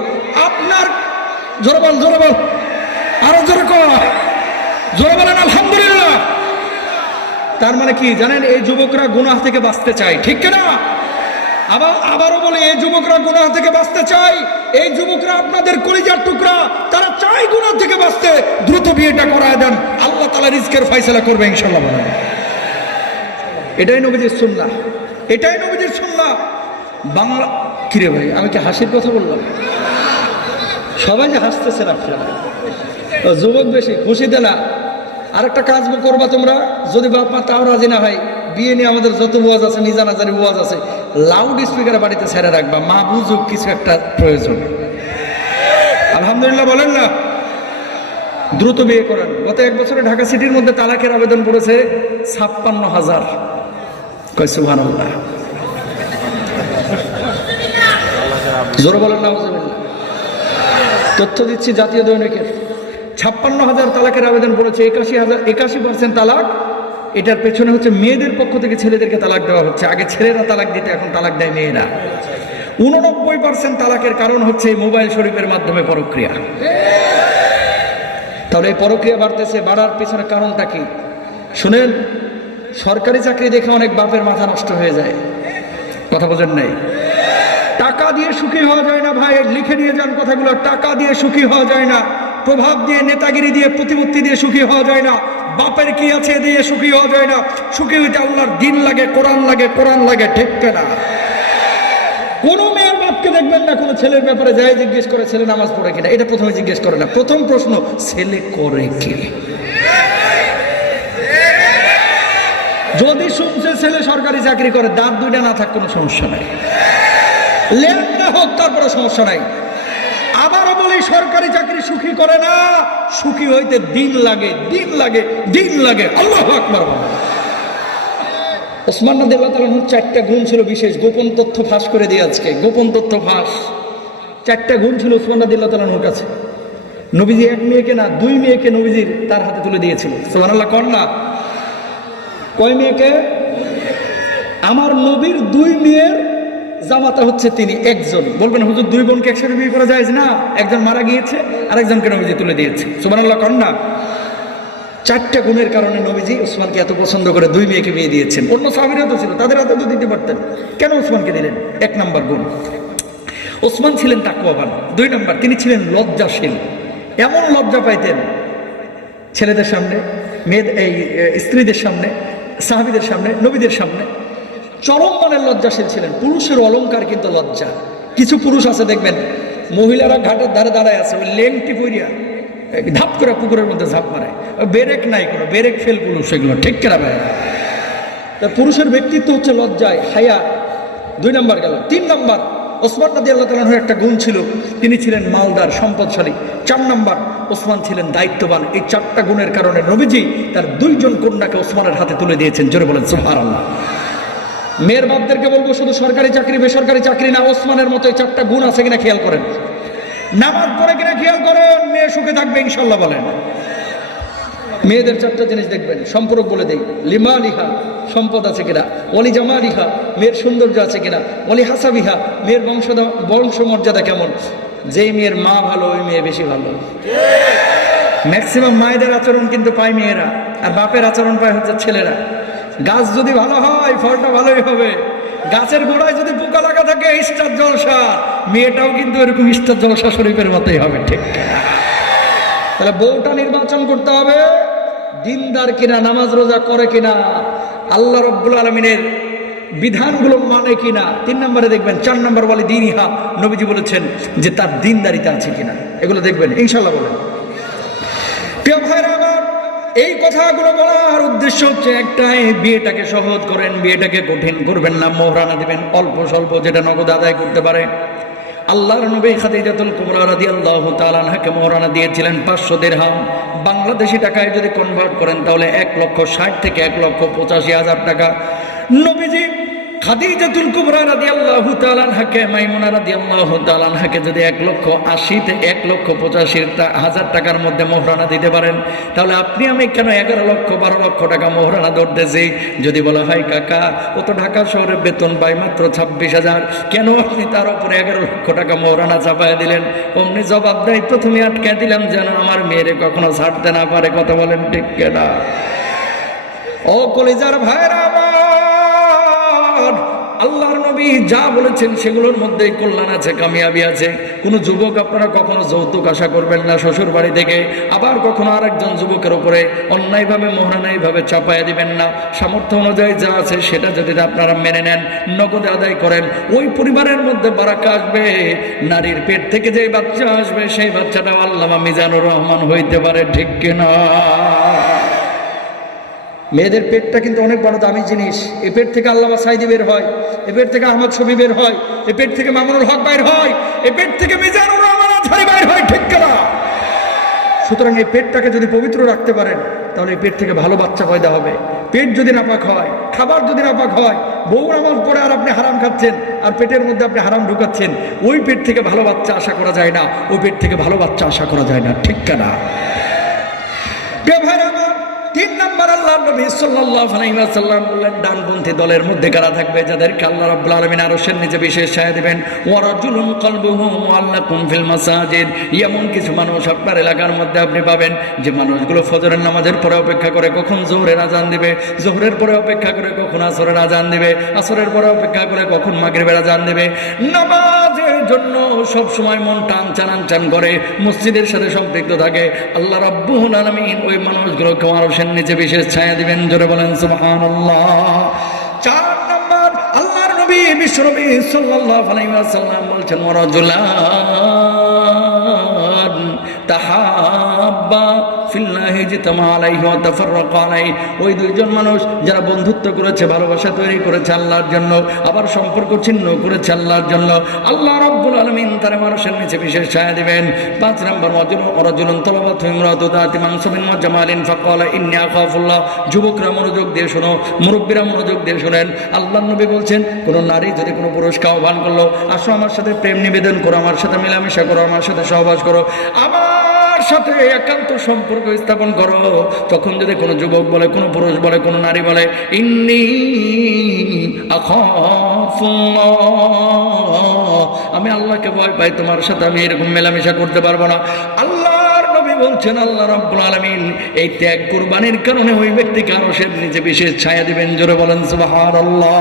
আপনার জোরে বল, আরো জোরে কর, জোরে বলেন আলহামদুলিল্লাহ। তার মানে কি জানেন? এই যুবকরা গুনাহ থেকে বাঁচতে চায়, ঠিক কিনা? আবারও বলি, এই যুবকরা গুনাহ থেকে বাঁচতে চায়। এই যুবকরা আপনাদের কলিজার টুকরা, তারা চায় গুনাহ থেকে বাঁচতে। দ্রুত বিয়েটা করায় দেন, আল্লাহ তাআলা রিজকের ফয়সালা করবে ইনশাআল্লাহ। এটাই নবীজির সুন্নাহ, এটাই নবীজির সুন্নাহ। বাংলা কিরে ভাই, আমি কি হাসির কথা বললাম? সবাই যে হাসতেছেন আপনারা, যুবক বেশি খুশিতে না। আরেকটা কাজ করবা তোমরা, যদি বাপ মা তাও রাজি না হয়, বিয়ে নিয়ে আমাদের যত ওয়াজ আছে, নিজান আজারি ওয়াজ আছে, লাউড স্পিকারে বাড়িতে ছেড়ে রাখবা, মা বুঝুক কিছু একটা প্রয়োজন। আলহামদুলিল্লাহ বলেন না? দ্রুত বিয়ে করেন। গত 1 বছরে ঢাকা সিটির মধ্যে তালাকের আবেদন পড়েছে 56,000। কয় সুবহানাল্লাহ, জোরে বলেন না? তথ্য দিচ্ছি জাতীয় দৈনিকের, 56,000 তালাকের আবেদন পড়েছে। 81% তালাক। এটার পেছনে হচ্ছে মেয়েদের পক্ষ থেকে ছেলেদেরকে তালাক দেওয়া হচ্ছে। আগে ছেলেরা তালাক দিতে, এখন তালাক দেয় মেয়েরা। 89% তালাকের কারণ হচ্ছে মোবাইল শরীফের মাধ্যমে পরক্রিয়া। তাহলে এই পরক্রিয়া বাড়তেছে, বাড়ার পেছনে কারণটা কি শুনেন? সরকারি চাকরি দেখে অনেক বাপের মাথা নষ্ট হয়ে যায়। কথা বোঝেন নাই? টাকা দিয়ে সুখী হওয়া যায় না ভাই, লিখে নিয়ে যান কথাগুলো। টাকা দিয়ে সুখী হওয়া যায় না, প্রভাব দিয়ে, নেতাগিরি দিয়ে, প্রতিপত্তি দিয়ে সুখী হওয়া যায় না, বাপের কি আছে দিয়ে সুখী হওয়া যায় না। সুখী হইতে আল্লাহর দিন লাগে, কোরআন লাগে, ঠিক না? কোন মেয়ের বাপকে দেখবেন না কোনো ছেলের ব্যাপারে যাই জিজ্ঞেস করে ছেলে নামাজ পড়ে কিনা, এটা প্রথমে জিজ্ঞেস করে না। প্রথম প্রশ্ন, ছেলে করে কি? যদি শুনছে ছেলে সরকারি চাকরি করে, দাঁত দুইটা না থাক, কোনো সমস্যা নাই, লেনদেন হোক, তারপরে সমস্যা নাই। আবারও বলি, সরকারি চাকরি সুখী করে না, সুখী হইতে দিন লাগে। আল্লাহু আকবার। ওসমান রাদিয়াল্লাহু তাআলা 4টা গুণ ছিল বিশেষ, গোপন তথ্য ফাঁস করে দিয়ে আজকে। গোপন তথ্য ফাঁস, 4টা গুণ ছিল ওসমান রাদিয়াল্লাহু তাআলার কাছে। নবীজি 1 মেয়েকে না, 2 মেয়েকে নবীজির তার হাতে তুলে দিয়েছিল। সুবহানাল্লাহ কর না? কয় মেয়েকে? আমার নবীর 2 মেয়ের জামাতা হচ্ছে তিনি একজন। বলবেন হুজুর 2 বোনকে একসাথে বিয়ে করা যায় না? একজন মারা গিয়েছে, আর একজনকে নবীজি তুলে দিয়েছে। সুবহানাল্লাহ কর না? 4টা গুণের কারণে নবীজি ওসমানকে এত পছন্দ করে 2 মেয়েকে বিয়ে দিয়েছেন। অন্য সাহাবীরা তো ছিল, তাদের হাতে তো দিতে পারতেন, কেন ওসমানকে দিলেন? 1 নম্বর গুণ, ওসমান ছিলেন তাকওয়াবান। 2 নম্বর, তিনি ছিলেন লজ্জাশীল। এমন লজ্জা পাইতেন ছেলেদের সামনে, স্ত্রীদের সামনে, সাহাবীদের সামনে, নবীদের সামনে। চরম মানের লজ্জাশীল ছিলেন। পুরুষের অলংকার কিন্তু লজ্জা। কিছু পুরুষ আছে দেখবেন, মহিলারা ঘাটের ধারে দাঁড়ায় আছে, ওই লেংটি পইরা ধাপ করে পুকুরের মধ্যে ঝাঁপ মারে, বেরেক নাই, কোনো বেরেক ফেল পুরুষ, সেগুলো ঠিক কেনা ভাই? পুরুষের ব্যক্তিত্ব হচ্ছে লজ্জায়, হায়া। 2 নম্বর গেল। 3 নম্বর, ওসমান রাদিয়াল্লাহু তাআলা আনহুর একটা গুণ ছিল, তিনি ছিলেন মালদার, সম্পদশালী। 4 নাম্বার, ওসমান ছিলেন দায়িত্ববান। এই 4টা গুণের কারণে নবীজি তার 2 জন কন্যাকে ওসমানের হাতে তুলে দিয়েছেন। জোরে বলেন সুবহানাল্লাহ। মেয়ের বাপদেরকে বলবো, শুধু সরকারি চাকরি বেসরকারি চাকরি না, ওসমানের মতো এই 4টা গুণ আছে কিনা খেয়াল করেন। নামাজ পড়ে কিনা খেয়াল করেন, মেয়ে সুখে থাকবে ইনশাল্লাহ বলেন। মেয়েদের 4টা জিনিস দেখবেন, সম্পর্ক বলে দেই। লিমালিহা, সম্পদ আছে কিনা। ওলি জামালিহা, মেয়ের সৌন্দর্য আছে কিনা। ওলি হাসাবিহা, মেয়ের বংশমর্যাদা কেমন। যেই মেয়ের মা ভালো, ওই মেয়ে বেশি ভালো। ম্যাক্সিমাম মায়েদের আচরণ কিন্তু পায় মেয়েরা, আর বাপের আচরণ পায় হচ্ছে ছেলেরা। গাছ যদি ভালো হয়, ফলটা ভালোই হবে। গাছের গোড়ায় যদি পোকা লাগা থাকে, স্টার জলসা, মেয়েটাও কিন্তু এরকম স্টার জলসা শরীফের মতোই হবে, ঠিক কিনা? তাহলে বউটা নির্বাচন করতে হবে দিনদার কিনা, নামাজ রোজা করে কিনা, আল্লাহ রাব্বুল আলামিনের বিধানগুলো মানে কিনা। 3 নম্বরে দেখবেন। 4 নম্বর বলে দিনইহা, নবীজি বলেছেন যে তার দিনদারিতা আছে কিনা, এগুলো দেখবেন ইনশাল্লাহ বলেন। প্রিয় ভাইরা আমার, এই কথাগুলো বলার উদ্দেশ্য হচ্ছে একটাই, বিয়েটাকে সহজ করেন, বিয়েটাকে কঠিন করবেন না। মোহরানা দিবেন অল্প স্বল্প, যেটা নগদ আদায় করতে পারে। আল্লাহর নবী খাদিজাতুল কুবরা রাদিয়াল্লাহু তাআলা আনহাকে মোহরানা দিয়েছিলেন 500 দিরহাম। বাংলাদেশি টাকায় যদি কনভার্ট করেন তাহলে 1,60,000 থেকে 1,85,000 টাকা। নবীজি খাদিজাতুল কুবরা রাদিয়াল্লাহু তাআলা আনহাকে, মাইমুনা রাদিয়াল্লাহু তাআলা আনহাকে যদি 1,80,000 থেকে 1,85,000 টাকার মধ্যে মোহরানা দিতে পারেন, তাহলে আপনি আমি কেন 11 লক্ষ 12 লক্ষ টাকা মোহরানা ধরতেছি? যদি বলা হয় কাকা ও তো ঢাকা শহরে বেতন পায় মাত্র 26,000, কেন আপনি তার উপরে 11 লক্ষ টাকা মোহরানা চাপায় দিলেন? অমনি জবাব দেয়, প্রথমে আটকে দিলাম যেন আমার মেয়েরে কখনো ছাড়তে না পারে। কথা বলেন ঠিক কিনা? ও কলিজার ভাইরা আমার, আল্লাহর নবী যা বলেছেন সেগুলোর মধ্যে কল্যাণ আছে, কামিয়াবি আছে। কোনো যুবক আপনারা কখনো যৌতুক আশা করবেন না শ্বশুর বাড়ি থেকে, আবার কখনো আরেকজন যুবকের উপরে অন্যায়ভাবে মোহরানা এইভাবে চাপাইয়া দিবেন না। সামর্থ্য অনুযায়ী যা আছে সেটা যদি আপনারা মেনে নেন, নগদে আদায় করেন, ওই পরিবারের মধ্যে বারাকা আসবে। নারীর পেট থেকে যে বাচ্চা আসবে সেই বাচ্চাটাও আল্লামা মিজানুর রহমান হইতে পারে, ঠিক কিনা? মেয়েদের পেটটা কিন্তু অনেক বড় দামি জিনিস। এই পেট থেকে আল্লামা সাইদি বের হয়, এ পেট থেকে আহমদ শফি বের হয়, এ পেট থেকে মামুনুল হক বাইর হয়, এ পেট থেকে মিজানুর রহমান আজহারী বাইর হয়, ঠিক কিনা? সুতরাং এই পেটটাকে যদি পবিত্র রাখতে পারেন তাহলে এই পেট থেকে ভালো বাচ্চা পয়দা হবে। পেট যদি নাপাক হয়, খাবার যদি নাপাক হয়, বউ নামাজ পড়ে আর আপনি হারাম খাচ্ছেন আর পেটের মধ্যে আপনি হারাম ঢুকাচ্ছেন, ওই পেট থেকে ভালো বাচ্চা আশা করা যায় না, ওই পেট থেকে ভালো বাচ্চা আশা করা যায় না, ঠিক কিনা? 3 নম্বর, আল্লাহর নবী সাল্লাল্লাহু আলাইহি ওয়াসাল্লাম বললেন, ডানপন্থী দলের মধ্যে কারা থাকবে? যাদেরকে আল্লাহ রাব্বুল আলামিন আরশের নিচে বিশেষ ছায়া দিবেন। ওয়া রাজুলুন কলবুহু মুআল্লাকুন ফিল মাসাজিদ। এমন কিছু মানুষ আপনার এলাকার মধ্যে আপনি পাবেন যে মানুষগুলো ফজরের নামাজের পরে অপেক্ষা করে কখন যোহরের আজান দিবে, যোহরের পরে অপেক্ষা করে কখন আসরের আজান দিবে, আসরের পরে অপেক্ষা করে কখন মাগরিবের আজান দিবে। নামাজের জন্য সব সময় মন টান করে, মসজিদের সাথে সম্পৃক্ত থাকে। আল্লাহ রাব্বুল আলামিন ওই মানুষগুলোকে আরশের নিচে বিশেষ ছায়া দিবেন। জোরে বলেন সুবহানাল্লাহ। 4 নম্বর, আল্লাহর নবী বিশ্বনবী সাল্লাল্লাহু আলাইহি ওয়াসাল্লাম বলছেন, ওয়ারাজুলান তাহাব্বা ফিল্লাহি জিতামা আলাইহি ওয়া তাফাররাকা আলাইহি। ওই 2 জন মানুষ যারা বন্ধুত্ব করেছে, ভালোবাসা তৈরি করেছে আল্লাহর জন্য, আবার সম্পর্ক ছিন্ন করেছে আল্লাহর জন্য, আল্লাহ রাব্বুল আলামিন তার মানুষের নিচে বিশেষ ছায়া দিবেন। 5 নম্বর, রাজুলুন তালাবাতু ইমরাতু যাতি মানসাবিন ওয়া জামালিন ফাকালা ইন্নী আখাফুল্লাহ। যুবকরা মনোযোগ দিয়ে শোনো, মুরব্বীরা মনোযোগ দিয়ে শোনেন। আল্লাহর নবী বলছেন, কোন নারী যদি কোনো পুরুষকে আহ্বান করলো, আসো আমার সাথে প্রেম নিবেদন করো, আমার সাথে মেলামেশা করো, আমার সাথে সহবাস করো, আমার সাথে একান্ত সম্পর্ক স্থাপন করো, তখন যদি কোনো যুবক বলে, কোনো পুরুষ বলে, কোনো নারী বলে, ইন্নী আখাফুল্লাহ, আমি আল্লাহকে ভয় পাই, তোমার সাথে আমি এরকম মেলামেশা করতে পারবো না। আল্লাহর নবী বলছেন, আল্লাহ রাব্বুল আলামিন এই ত্যাগ কুরবানির কারণে ওই ব্যক্তিকে আরশের নিচে বিশেষ ছায়া দিবেন। জোরে বলেন সুবহানাল্লাহ।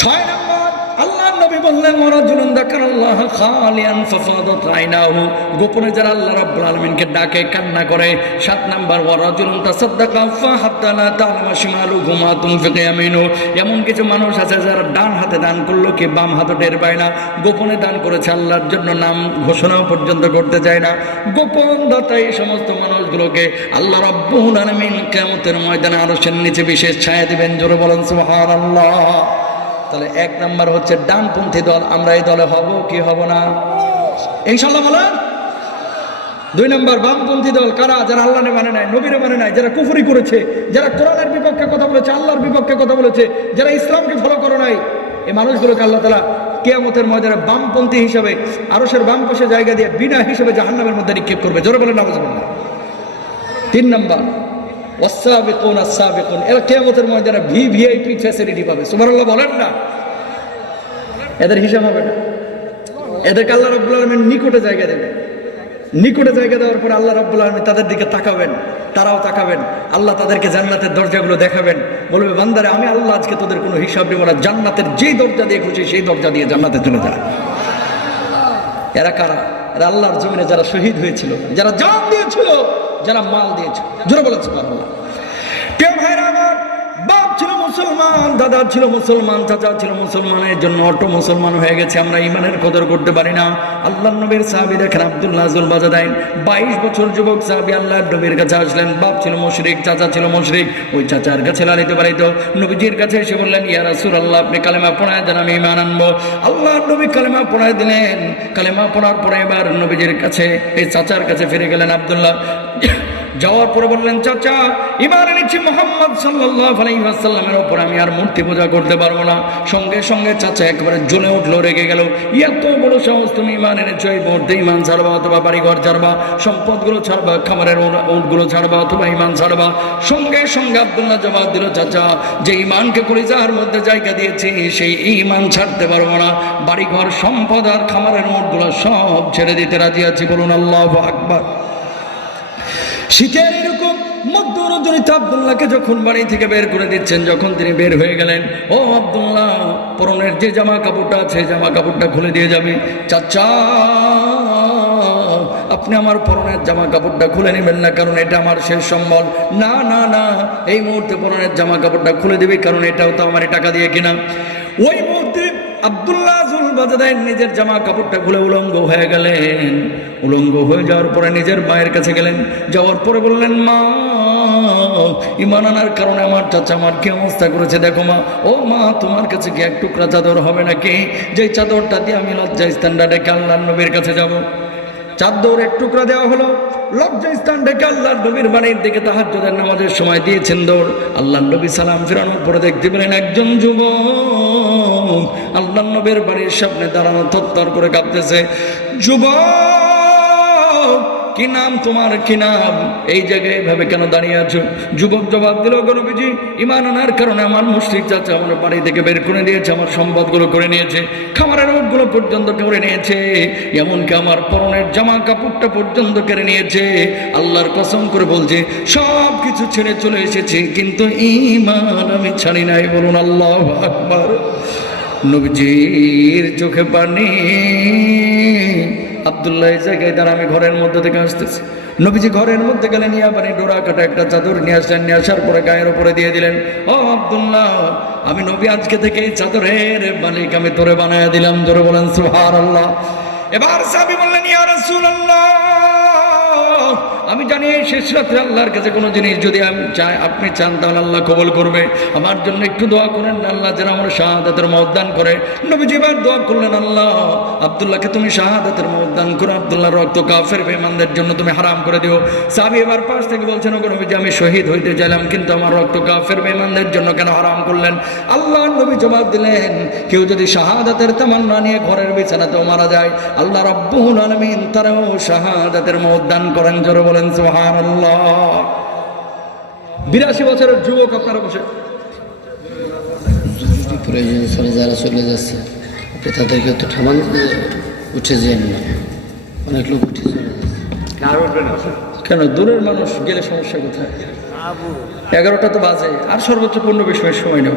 6 নম্বর, আল্লাহর নবী বললেন, ওয়ারাজুলুন যাকারাল্লাহ খালিয়ান ফাফাদাত আইনাহু। গোপনে যারা আল্লাহ রাব্বুল আলামিনকে ডাকে, কান্না করে। 7 নম্বর, ওয়ারাজুলুন তাসাদদাকা ফাহাত্তা লা তা'লামা শিমালুহু মা তুনফিকু ইয়ামিনু। এমন কিছু মানুষ আছে যারা ডান হাতে দান করলো কি বাম হাতে টের পায় না, গোপনে দান করেছে, আল্লাহর জন্য নাম ঘোষণাও পর্যন্ত করতে চায় না। গোপন দাতা এই সমস্ত মানুষগুলোকে আল্লাহ রাব্বুল আলামিন কিয়ামতের ময়দানে আরশের নিচে বিশেষ ছায়া দিবেন। জোরে বলেন সুবহানাল্লাহ। তাহলে 1 নাম্বার হচ্ছে ডানপন্থী দল, আমরা এই দলে হব কি হব না ইনশাআল্লাহ বলেন। 2 নাম্বার বামপন্থী দল কারা? যারা আল্লাহকে মানে নাই, নবীরে মানে নাই, যারা কুফরি করেছে, যারা কোরআনের বিপক্ষে কথা বলেছে, আল্লাহর বিপক্ষে কথা বলেছে, যারা ইসলামকে ফলো করে নাই, এই মানুষগুলোকে আল্লাহ তাআলা কিয়ামতের ময়দানে বামপন্থী হিসাবে আরশের বাম পাশে জায়গা দিয়ে বিনা হিসেবে জাহান্নামের মধ্যে নিক্ষেপ করবে। জোরে বলেন নাউযুবিল্লাহ। 3 নাম্বার ওয়াসাবিকুন আস-সাবিকুন, এরা কিয়ামতের ময়দানে ভিভিআইপি ফ্যাসিলিটি পাবে। সুবহানাল্লাহ বলেন না? এদের হিসাব হবে না, এদেরকে আল্লাহ রাব্বুল আলামিন নিকটে জায়গা দেবেন। নিকটে জায়গা দেওয়ার পর আল্লাহ রাব্বুল আলামিন তাদের দিকে তাকাবেন, তারাও তাকাবেন, আল্লাহ তাদেরকে জান্নাতের দরজাগুলো দেখাবেন, বলবে বান্দারে আমি আল্লাহ আজকে তোদের কোনো হিসাব নেব না, জান্নাতের যেই দরজা দিয়ে খুশি সেই দরজা দিয়ে জান্নাতে চলে যায়। এরা কারা? এরা আল্লাহর জমিনে যারা শহীদ হয়েছিল, যারা জান দিয়েছিল, যারা মাল দিয়েছিল। জোরে বলেন সুবহানাল্লাহ। কেউ ভাইরা আমার, বাপ ছিল মুসলমান, দাদা ছিল মুসলমান, চাচা ছিল মুসলমানের জন্য অটো মুসলমান হয়ে গেছে, আমরা ইমানের কদর করতে পারি না। আল্লাহর নবীর সাহাবী দেখেন আব্দুল্লাহ যুল বাজাদাইন, 22 বছর যুবক সাহাবী আল্লাহর নবীর কাছে আসলেন। বাপ ছিল মুশরিক, চাচা ছিল মুশরিক, ওই চাচার কাছে লালিত পালিত নবীজির কাছে এসে বললেন, ইয়া রাসূলুল্লাহ আপনি কালেমা পড়ায় দেন, আমি ঈমান আনবো। আল্লাহর নবী কালেমা পড়ায় দিলেন। কালেমা পড়ার পরে এবার নবীজির কাছে, এই চাচার কাছে ফিরে গেলেন আব্দুল্লাহ। যাওয়ার পরে বললেন, চাচা ঈমান এনেছি মুহাম্মদ সাল্লাল্লাহু আলাইহি ওয়াসাল্লামের উপর, আমি আর মূর্তি পূজা করতে পারবো না। সঙ্গে সঙ্গে চাচা একেবারে জ্বলে উঠলো, রেগে গেল। এত বড় সাহস, তুমি ঈমান এনেছো, এই মুহূর্তে ঈমান ছাড়বা অথবা বাড়িঘর ছাড়বা, সম্পদগুলো ছাড়বা, খামারের উটগুলো ছাড়বা অথবা ঈমান ছাড়বা। সঙ্গে সঙ্গে আব্দুল্লাহ জবাব দিল, চাচা যে ঈমানকে কলিজার মধ্যে জায়গা দিয়েছি সেই ঈমান ছাড়তে পারবো না, বাড়িঘর সম্পদ আর খামারের উটগুলো সব ছেড়ে দিতে রাজি আছি। বলুন আল্লাহু আকবার। শীতের এরকম মধ্য রজনীতে আব্দুল্লাহকে যখন বাড়ি থেকে বের করে দিচ্ছেন, যখন তিনি বের হয়ে গেলেন, ও আব্দুল্লাহ পরনের যে জামা কাপড়টা আছে জামা কাপড়টা খুলে দিয়ে যাবে। চাচা আপনি আমার পরনের জামা কাপড়টা খুলে নেবেন না, কারণ এটা আমার শেষ সম্বল। না না না, এই মুহূর্তে পরনের জামা কাপড়টা খুলে দিবি, কারণ এটাও তো আমার টাকা দিয়ে কিনা। ওই মুহূর্তে আব্দুল্লাহ যুল বাজাদাইন নিজের জামা কাপড়টা খুলে উলঙ্গ হয়ে গেলেন। উলঙ্গ হয়ে যাওয়ার পরে নিজের মায়ের কাছে গেলেন। যাওয়ার পরে বললেন, মা ঈমান আনার কারণে আমার চাচা আমার কি অবস্থা করেছে দেখো মা। ও মা তোমার কাছে কি এক টুকরা চাদর হবে নাকি, যে চাদরটা দিয়ে আমি লজ্জাস্থানটা ডেকে আল্লাহর নবীর কাছে যাব। চাদর এক টুকরা দেওয়া হলো, লজ্জাস্থান ডেকে আল্লাহর নবীর বাড়ির দিকে তাহাজ্জুদের নামাজের সময় দিয়েছেন দৌড়। আল্লাহর নবী সালাম ফেরানোর পরে দেখতে পেলেন একজন যুবক আল্লাহর নবীর বাড়ির সামনে দাঁড়ানো, থরথর করে কাঁপতেছে। যুবক কি নাম তোমার, কি নাম, এই জায়গায় এভাবে কেন দাঁড়িয়ে আছো? যুবক জবাব দিল, নবীজি ঈমান আনার কারণে আমার মুশরিক চাচা আমার বাড়ি থেকে বের করে দিয়েছে, আমার সম্পদগুলো করে নিয়েছে, খামারের উটগুলো পর্যন্ত করে নিয়েছে, এমনকি আমার পরনের জামা কাপড়টা পর্যন্ত কেড়ে নিয়েছে। আল্লাহর কসম করে বলছে সব কিছু ছেড়ে চলে এসেছি, কিন্তু ঈমান আমি ছাড়ি নাই। বলুন আল্লাহু আকবার। নবীজির চোখে পানি। আব্দুল্লাহ এই জায়গায় দাঁড়া, আমি ঘরের মধ্যে থেকে আসতেছি। নবীজি ঘরের মধ্যে গেলেন, ইয়াবানি ডোরা কাটা একটা চাদর নিয়ে আসলেন, নিয়ে আসার পরে গায়ের উপরে দিয়ে দিলেন। ও আব্দুল্লাহ আমি নবী আজকে থেকে এই চাদরের মালিক আমি তোরে বানায়া দিলাম। জোরে বলেন সুবহানাল্লাহ। এবার সাহাবী বললেন, ইয়া রাসূলুল্লাহ আমি জানি এই শেষ রাত্রে আল্লাহর কাছে কোনো জিনিস যদি আমি চাই, আপনি চান তাহলে আল্লাহ কবুল করবে। আমার জন্য একটু দোয়া করেন, আল্লাহ যেন আমার শাহাদাতের মওত দান করে। নবীজি এবার দোয়া করলেন, আল্লাহ আব্দুল্লাহকে তুমি শাহাদাতের মওত দান করো, আব্দুল্লাহর রক্ত কাফের বেঈমানদের জন্য তুমি হারাম করে দিও। সাহাবী এবার পাশ থেকে বলছেন, ওগো নবীজি আমি শহীদ হইতে চাইলাম, কিন্তু আমার রক্ত কাফের বেঈমানদের জন্য কেন হারাম করলেন? আল্লাহর নবী জবাব দিলেন, কেউ যদি শাহাদাতের তামান্না নিয়ে ঘরের বিছানাতেও মারা যায়, আল্লাহ রাব্বুল আলামিন তারও শাহাদাতের মওত দান করেন। জোরে বলেন সুবহানাল্লাহ। 82 বছরের যুবক আপনারা বসে প্রয়োজন যারা চলে যাচ্ছে তাদেরকে তো থামান, উঠে যেন না, অনেক লোক উঠে চলে যাচ্ছে। কেন দূরের মানুষ গেলে সমস্যা কোথায়? 11টা তো বাজে, আর সর্বোচ্চ 15-20 মিনিট সময় নেব।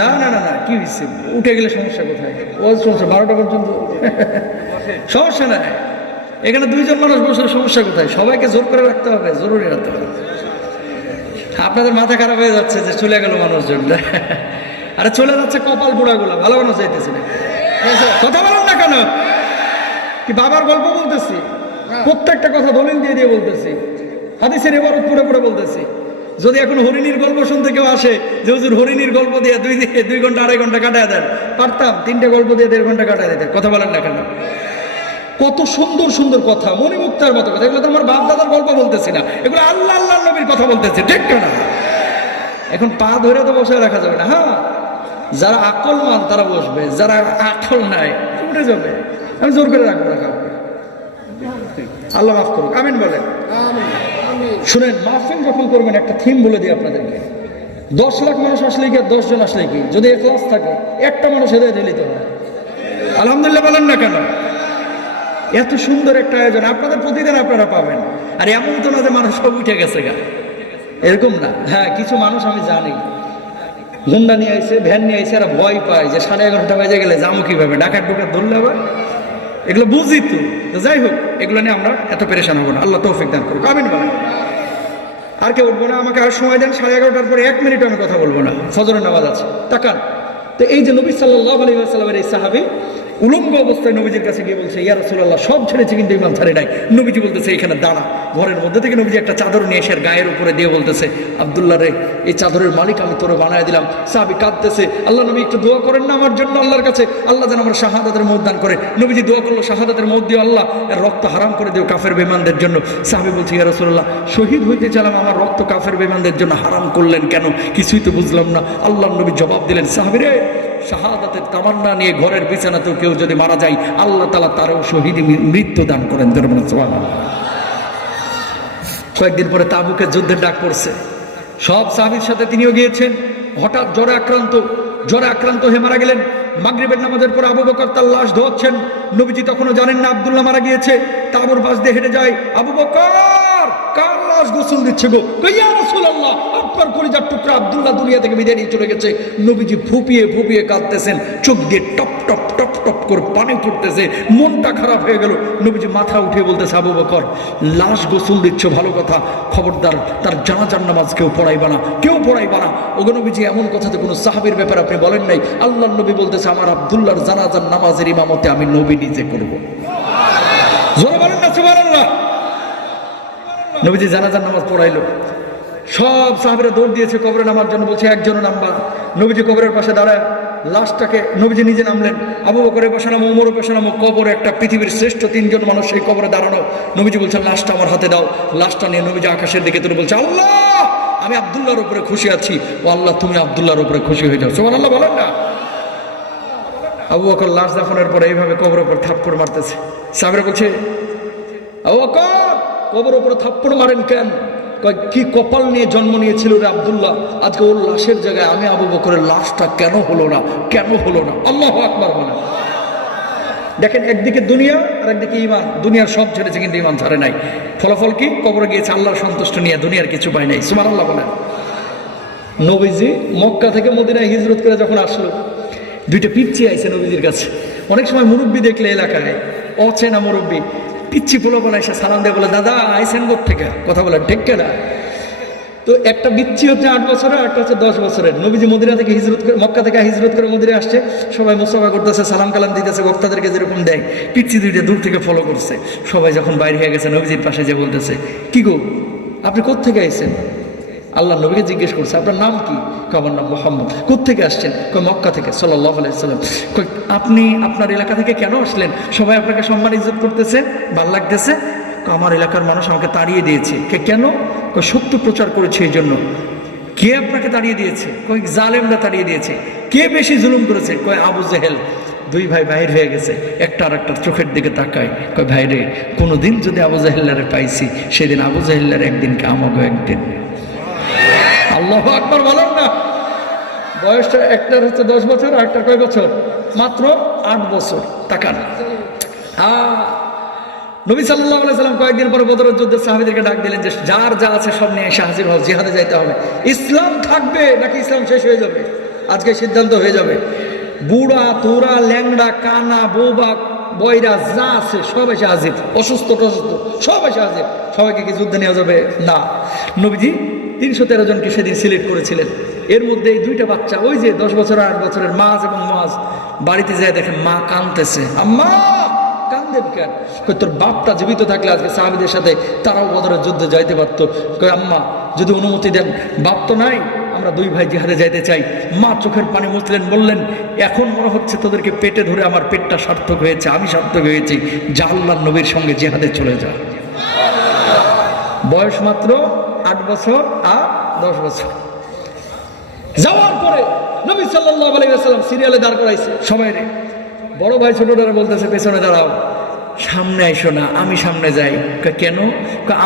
না না না না, কি হয়েছে, উঠে গেলে সমস্যা কোথায়? ও চলছে 12টা পর্যন্ত, সমস্যা নাই। এখানে 2 জন মানুষ বসে, সমস্যা কোথায়? সবাইকে জোর করে রাখতে হবে, জরুরি রাখতে হবে। আপনাদের মাথা খারাপ হয়ে যাচ্ছে যে চলে গেল মানুষজন। আরে চলে যাচ্ছে কপাল বুড়াগুলা, ভালো মানুষ যাইতেছে না। কথা বলেন না কেন? কি বাবার গল্প বলতেছি? প্রত্যেকটা কথা দলিল দিয়ে দিয়ে বলতেছি, হাদিসের ইবারত পড়ে পড়ে বলতেছি। যদি এখন হরিণীর গল্প শুনতে কেউ আসে যে হুজুর হরিণীর গল্প দিয়ে 2 ঘন্টা 2.5 ঘন্টা কাটায় দেন, পারতাম 3টে গল্প দিয়ে 1.5 ঘন্টা কাটায় দিতে। কথা বলেন না কেন? কত সুন্দর সুন্দর কথা, মণিমুক্তার মতো কথা। এগুলো তো আমার বাপ দাদার গল্প বলতেছি না, এগুলো আল্লাহ আল্লাহ নবীর কথা বলতেছে, ঠিক না? এখন পা ধরে তো বসে রাখা যাবে না। হ্যাঁ, যারা আকলমান তারা বসবে, যারা আকল নাই উঠে যাবে। আমি জোর করে রাখবো না কাউকে, আল্লাহ মাফ করুক, আমিন বলেন। শুনেন, মাহফিল যখন করবেন একটা থিম বলে দিই আপনাদেরকে। 10 লাখ মানুষ আসলে কি আর 10 জন আসলে কি, যদি ইখলাস থাকে একটা মানুষ হেদায়েত দিতে হয়। আলহামদুলিল্লাহ বলেন না কেন? এত সুন্দর একটা আয়োজন আপনাদের প্রতিদিন আপনারা পাবেন। আর এমন তো না যে মানুষ সব উঠে গেছে গা, এরকম না। হ্যাঁ, কিছু মানুষ আমি জানি হুন্ডা নিয়ে আইছে, ভ্যান নিয়ে আইছে, এরা ভয় পায় যে 11:30 বেজে গেলে যাবো কিভাবে, ডাকাত ডুকাত ধরলে আবার। এগুলো বুঝি তো, যাই হোক, এগুলো নিয়ে আমরা এত পেরেশান হবো না। আল্লাহ তৌফিক দান করুক, আমিন বলেন। আর কেউ উঠবো না, আমাকে আর সময় দেন। 11:30 পরে 1 মিনিট আমি কথা বলবো না, ফজরের নামাজ আছে। তাকান তো, এই যে নবী সাল্লাল্লাহু আলাইহি ওয়াসাল্লামের এই সাহাবী উলঙ্গ অবস্থায় নবীজির কাছে গিয়ে বলছে, ইয়া রাসূলুল্লাহ, সব ছেড়েছে কিন্তু ইমান ছাড়ে নাই। নবীজি বলতেছে এখানে দাঁড়া। ঘরের মধ্যে থেকে নবীজি একটা চাদর নিয়ে এসে গায়ের উপরে দিয়ে বলতেছে, আব্দুল্লাহ রে, এই চাদরের মালিক আমি তোরে বানায় দিলাম। সাহাবী কাঁদতেছে, আল্লাহ নবী একটু দোয়া করেন না আমার জন্য আল্লাহর কাছে, আল্লাহ যেন আমার শাহাদাতের মওত দান করে। নবীজি দোয়া করলো, শাহাদাতের মওত দিও আল্লাহ, এর রক্ত হারাম করে দিও কাফের বেঈমানদের জন্য। সাহাবী বলছে, ইয়া রাসূলুল্লাহ, শহীদ হইতে চাইলাম, আমার রক্ত কাফের বেঈমানদের জন্য হারাম করলেন কেন? কিছুই তো বুঝলাম না। আল্লাহর নবী জবাব দিলেন, সাহাবী রে, শাহাদাতের তামান্না নিয়ে ঘরের বিছানাতেও কেউ যদি মারা যায়, আল্লাহ তাআলা তারও শহীদ মৃত্যু দান করেন। সুবহানাল্লাহ। কয়েকদিন পরে তাবুকের যুদ্ধের ডাক পড়ছে, সব সাহাবীর সাথে তিনিও গিয়েছেন। হঠাৎ জ্বরে আক্রান্ত হয়ে মারা গেলেন। মাগরিবের নামাজের পর আবু বকর তার লাশ ধোয়াচ্ছেন। নবীজি তখনও জানেন না আব্দুল্লাহ মারা গিয়েছে। তাবুর পাশ দিয়ে হেঁটে যায়, আবু বকর, কার লাশ গোসল দিচ্ছে গো? ইয়া রাসূলুল্লাহ, আপনার কলিজার টুকরা আব্দুল্লাহ দুনিয়া থেকে বিদায় নিয়ে চলে গেছে। নবীজি ফুপিয়ে ফুপিয়ে কাঁদতেছেন, চোখ দিয়ে টপ টপ টপ টপ করে পানি পড়তেছে, মনটা খারাপ হয়ে গেল। নবীজি মাথা উঠিয়ে বলতেছে, আবু বকর, লাশ গোসল দিচ্ছ ভালো কথা, খবরদার তার জানাজার নামাজ কেউ পড়াইবা না, কেউ পড়াইবা না। ওগো নবীজি, এমন কথা তো কোনো সাহাবীর ব্যাপারে আপনি বলেন নাই। আল্লাহর নবী বলতেছে, আমার আব্দুল্লাহর জানাজার নামাজের ইমামতে আমি নবী নিজে করব। জোরে বলেন না সুবহানাল্লাহ। নবীজি জানাজার নামাজ পড়াইলো। সব সাহাবীরা দৌড় দিয়েছে কবরে নামার জন্য, বলছে একজনও নামবা। নবীজি কবরের পাশে দাঁড়ায় লাশটাকে নবীজি নিজে নামলেন। আবু বকরের পাশে নামো, ওমরের পাশে নামো। কবরে একটা পৃথিবীর শ্রেষ্ঠ 3 জন মানুষ সেই কবরে দাঁড়ানো। নবীজি বলছেন, লাশটা আমার হাতে দাও। লাশটা নিয়ে নবীজি আকাশের দিকে তুলে বলছে, আল্লাহ, আমি আব্দুল্লাহর উপরে খুশি আছি। ও আল্লাহ, তুমি আব্দুল্লাহর উপরে খুশি হয়ে যাও। সুবহানাল্লাহ বলেন না। আবু বকর লাশ দাফনের পরে এইভাবে কবরের উপর থাপ্পড় মারতেছে। সাহাবীরা বলছে, আবু বকর, কবরের উপরে থাপ্পড় মারেন কেন? কি কপাল নিয়ে জন্ম নিয়েছিল রে আব্দুল্লাহ, আজকে ওর লাশের জায়গায় আমি আবু বকরের লাশটা কেন হলো না, কেন হলো না? আল্লাহু আকবার বলেন। দেখেন, একদিকে দুনিয়া আর একদিকে ইমান। দুনিয়ার সব ছেড়েছে কিন্তু ইমান ছাড়ে নাই। ফলাফল কি? কবরে গিয়েছে আল্লাহর সন্তুষ্ট নিয়ে, দুনিয়ার কিছু পায় নাই। সুবহানাল্লাহ বলেন। নবীজি মক্কা থেকে মদিনায় হিজরত করে যখন আসলো, 2টা পিচ্চি আইছে নবীজির কাছে। অনেক সময় মুরব্বী দেখলে এলাকায় অচেনা মুরব্বী পিচ্ছি পোলা বলে এসে সালাম দিয়ে বলে, দাদা আইসেন কোথ থেকে? কথা বলেন ঠিক কেনা? তো একটা পিচ্ছি হচ্ছে 8 বছরের, একটা হচ্ছে 10 বছরের। নবীজি মদিনা থেকে হিজরত করে, মক্কা থেকে হিজরত করে মদিনায় আসছে। সবাই মুসাফা করতেছে, সালাম কালাম দিতেছে, বক্তাদেরকে যেরকম দেয়। পিচ্ছি 2টা দূর থেকে ফলো করছে। সবাই যখন বাইরে হয়ে গেছে, নবীজির পাশে যে বলতেছে, কি গো, আপনি কোত্থেকে আইছেন? আল্লাহ নবীকে জিজ্ঞেস করছে, আপনার নাম কি? আমার নাম মুহাম্মদ। কোত্থেকে আসছেন? মক্কা থেকে। সাল্লাল্লাহু আলাইহি ওয়াসাল্লাম। আপনি আপনার এলাকা থেকে কেন আসলেন? সবাই আপনাকে সম্মান ইজ্জত করতেছে, ভাল লাগতেছে। আমার এলাকার মানুষ আমাকে তাড়িয়ে দিয়েছে। কেন? সত্য প্রচার করেছে এই জন্য। কে আপনাকে তাড়িয়ে দিয়েছে? জালেমরা তাড়িয়ে দিয়েছে। কে বেশি জুলুম করেছে? আবু জেহেল। 2 ভাই বাহির হয়ে গেছে, একটা আর একটা চোখের দিকে তাকায়, ভাই রে, কোনোদিন যদি আবু জেহেল্লারে পাইছি, সেদিন আবু জেহেল্লার একদিনকে আমাকে একদিন। আল্লাহু আকবার বলেন না। বয়সটা একটার হচ্ছে 10 বছর, আর একটা কয় বছর? মাত্র 8 বছর। তাকান। নবী সাল্লাল্লাহু আলাইহি সাল্লাম কয়েকদিন পরে বদরের যুদ্ধে সাহাবীদেরকে ডাক দিলেন যে যার যা আছে সব নিয়ে এসে হাজির হও, জিহাদে যাইতে হবে। ইসলাম থাকবে নাকি ইসলাম শেষ হয়ে যাবে? আজকে সিদ্ধান্ত হয়ে যাবে। বুড়া তোরা, ল্যাংড়া, কানা, বৌবা, বয়রা যা আছে সব এসে হাজির। অসুস্থ টসুস্থ সব এসে হাজির। সবাইকে কি যুদ্ধে নেওয়া যাবে? না। নবীজি 313 জনকে সেদিন সিলেক্ট করেছিলেন। এর মধ্যে এই 2টা বাচ্চা, ওই যে 10 বছর আর 8 বছরের মাজ এবং মাজ, বাড়িতে যায় দেখেন মা কাঁদতেছে। আম্মা, কান্দেন কেন? তোর বাপটা জীবিত থাকলে আজকে সাহাবীদের সাথে তারাও বদরের যুদ্ধে যাইতে পারতো। আম্মা যদি অনুমতি দেন। বাপ তো নাই, আমরা দুই ভাই জিহাদে যাইতে চাই। মা চোখের পানি মুছলেন, বললেন এখন মনে হচ্ছে তোদেরকে পেটে ধরে আমার পেটটা সার্থক হয়েছে, আমি সার্থক হয়েছি, যা আল্লাহর নবীর সঙ্গে জিহাদে চলে যা। বয়স মাত্র 8 বছর আর 10 বছর। যাওয়ার পরে নবী সাল্লাল্লাহু আলাইহি ওয়াসাল্লাম সিরিয়ালে দাঁড় করাইছে সবাই রে। বড় ভাই ছোটটারে বলতেছে পেছনে দাঁড়াও, সামনে আইসো না, আমি সামনে যাই। কেন?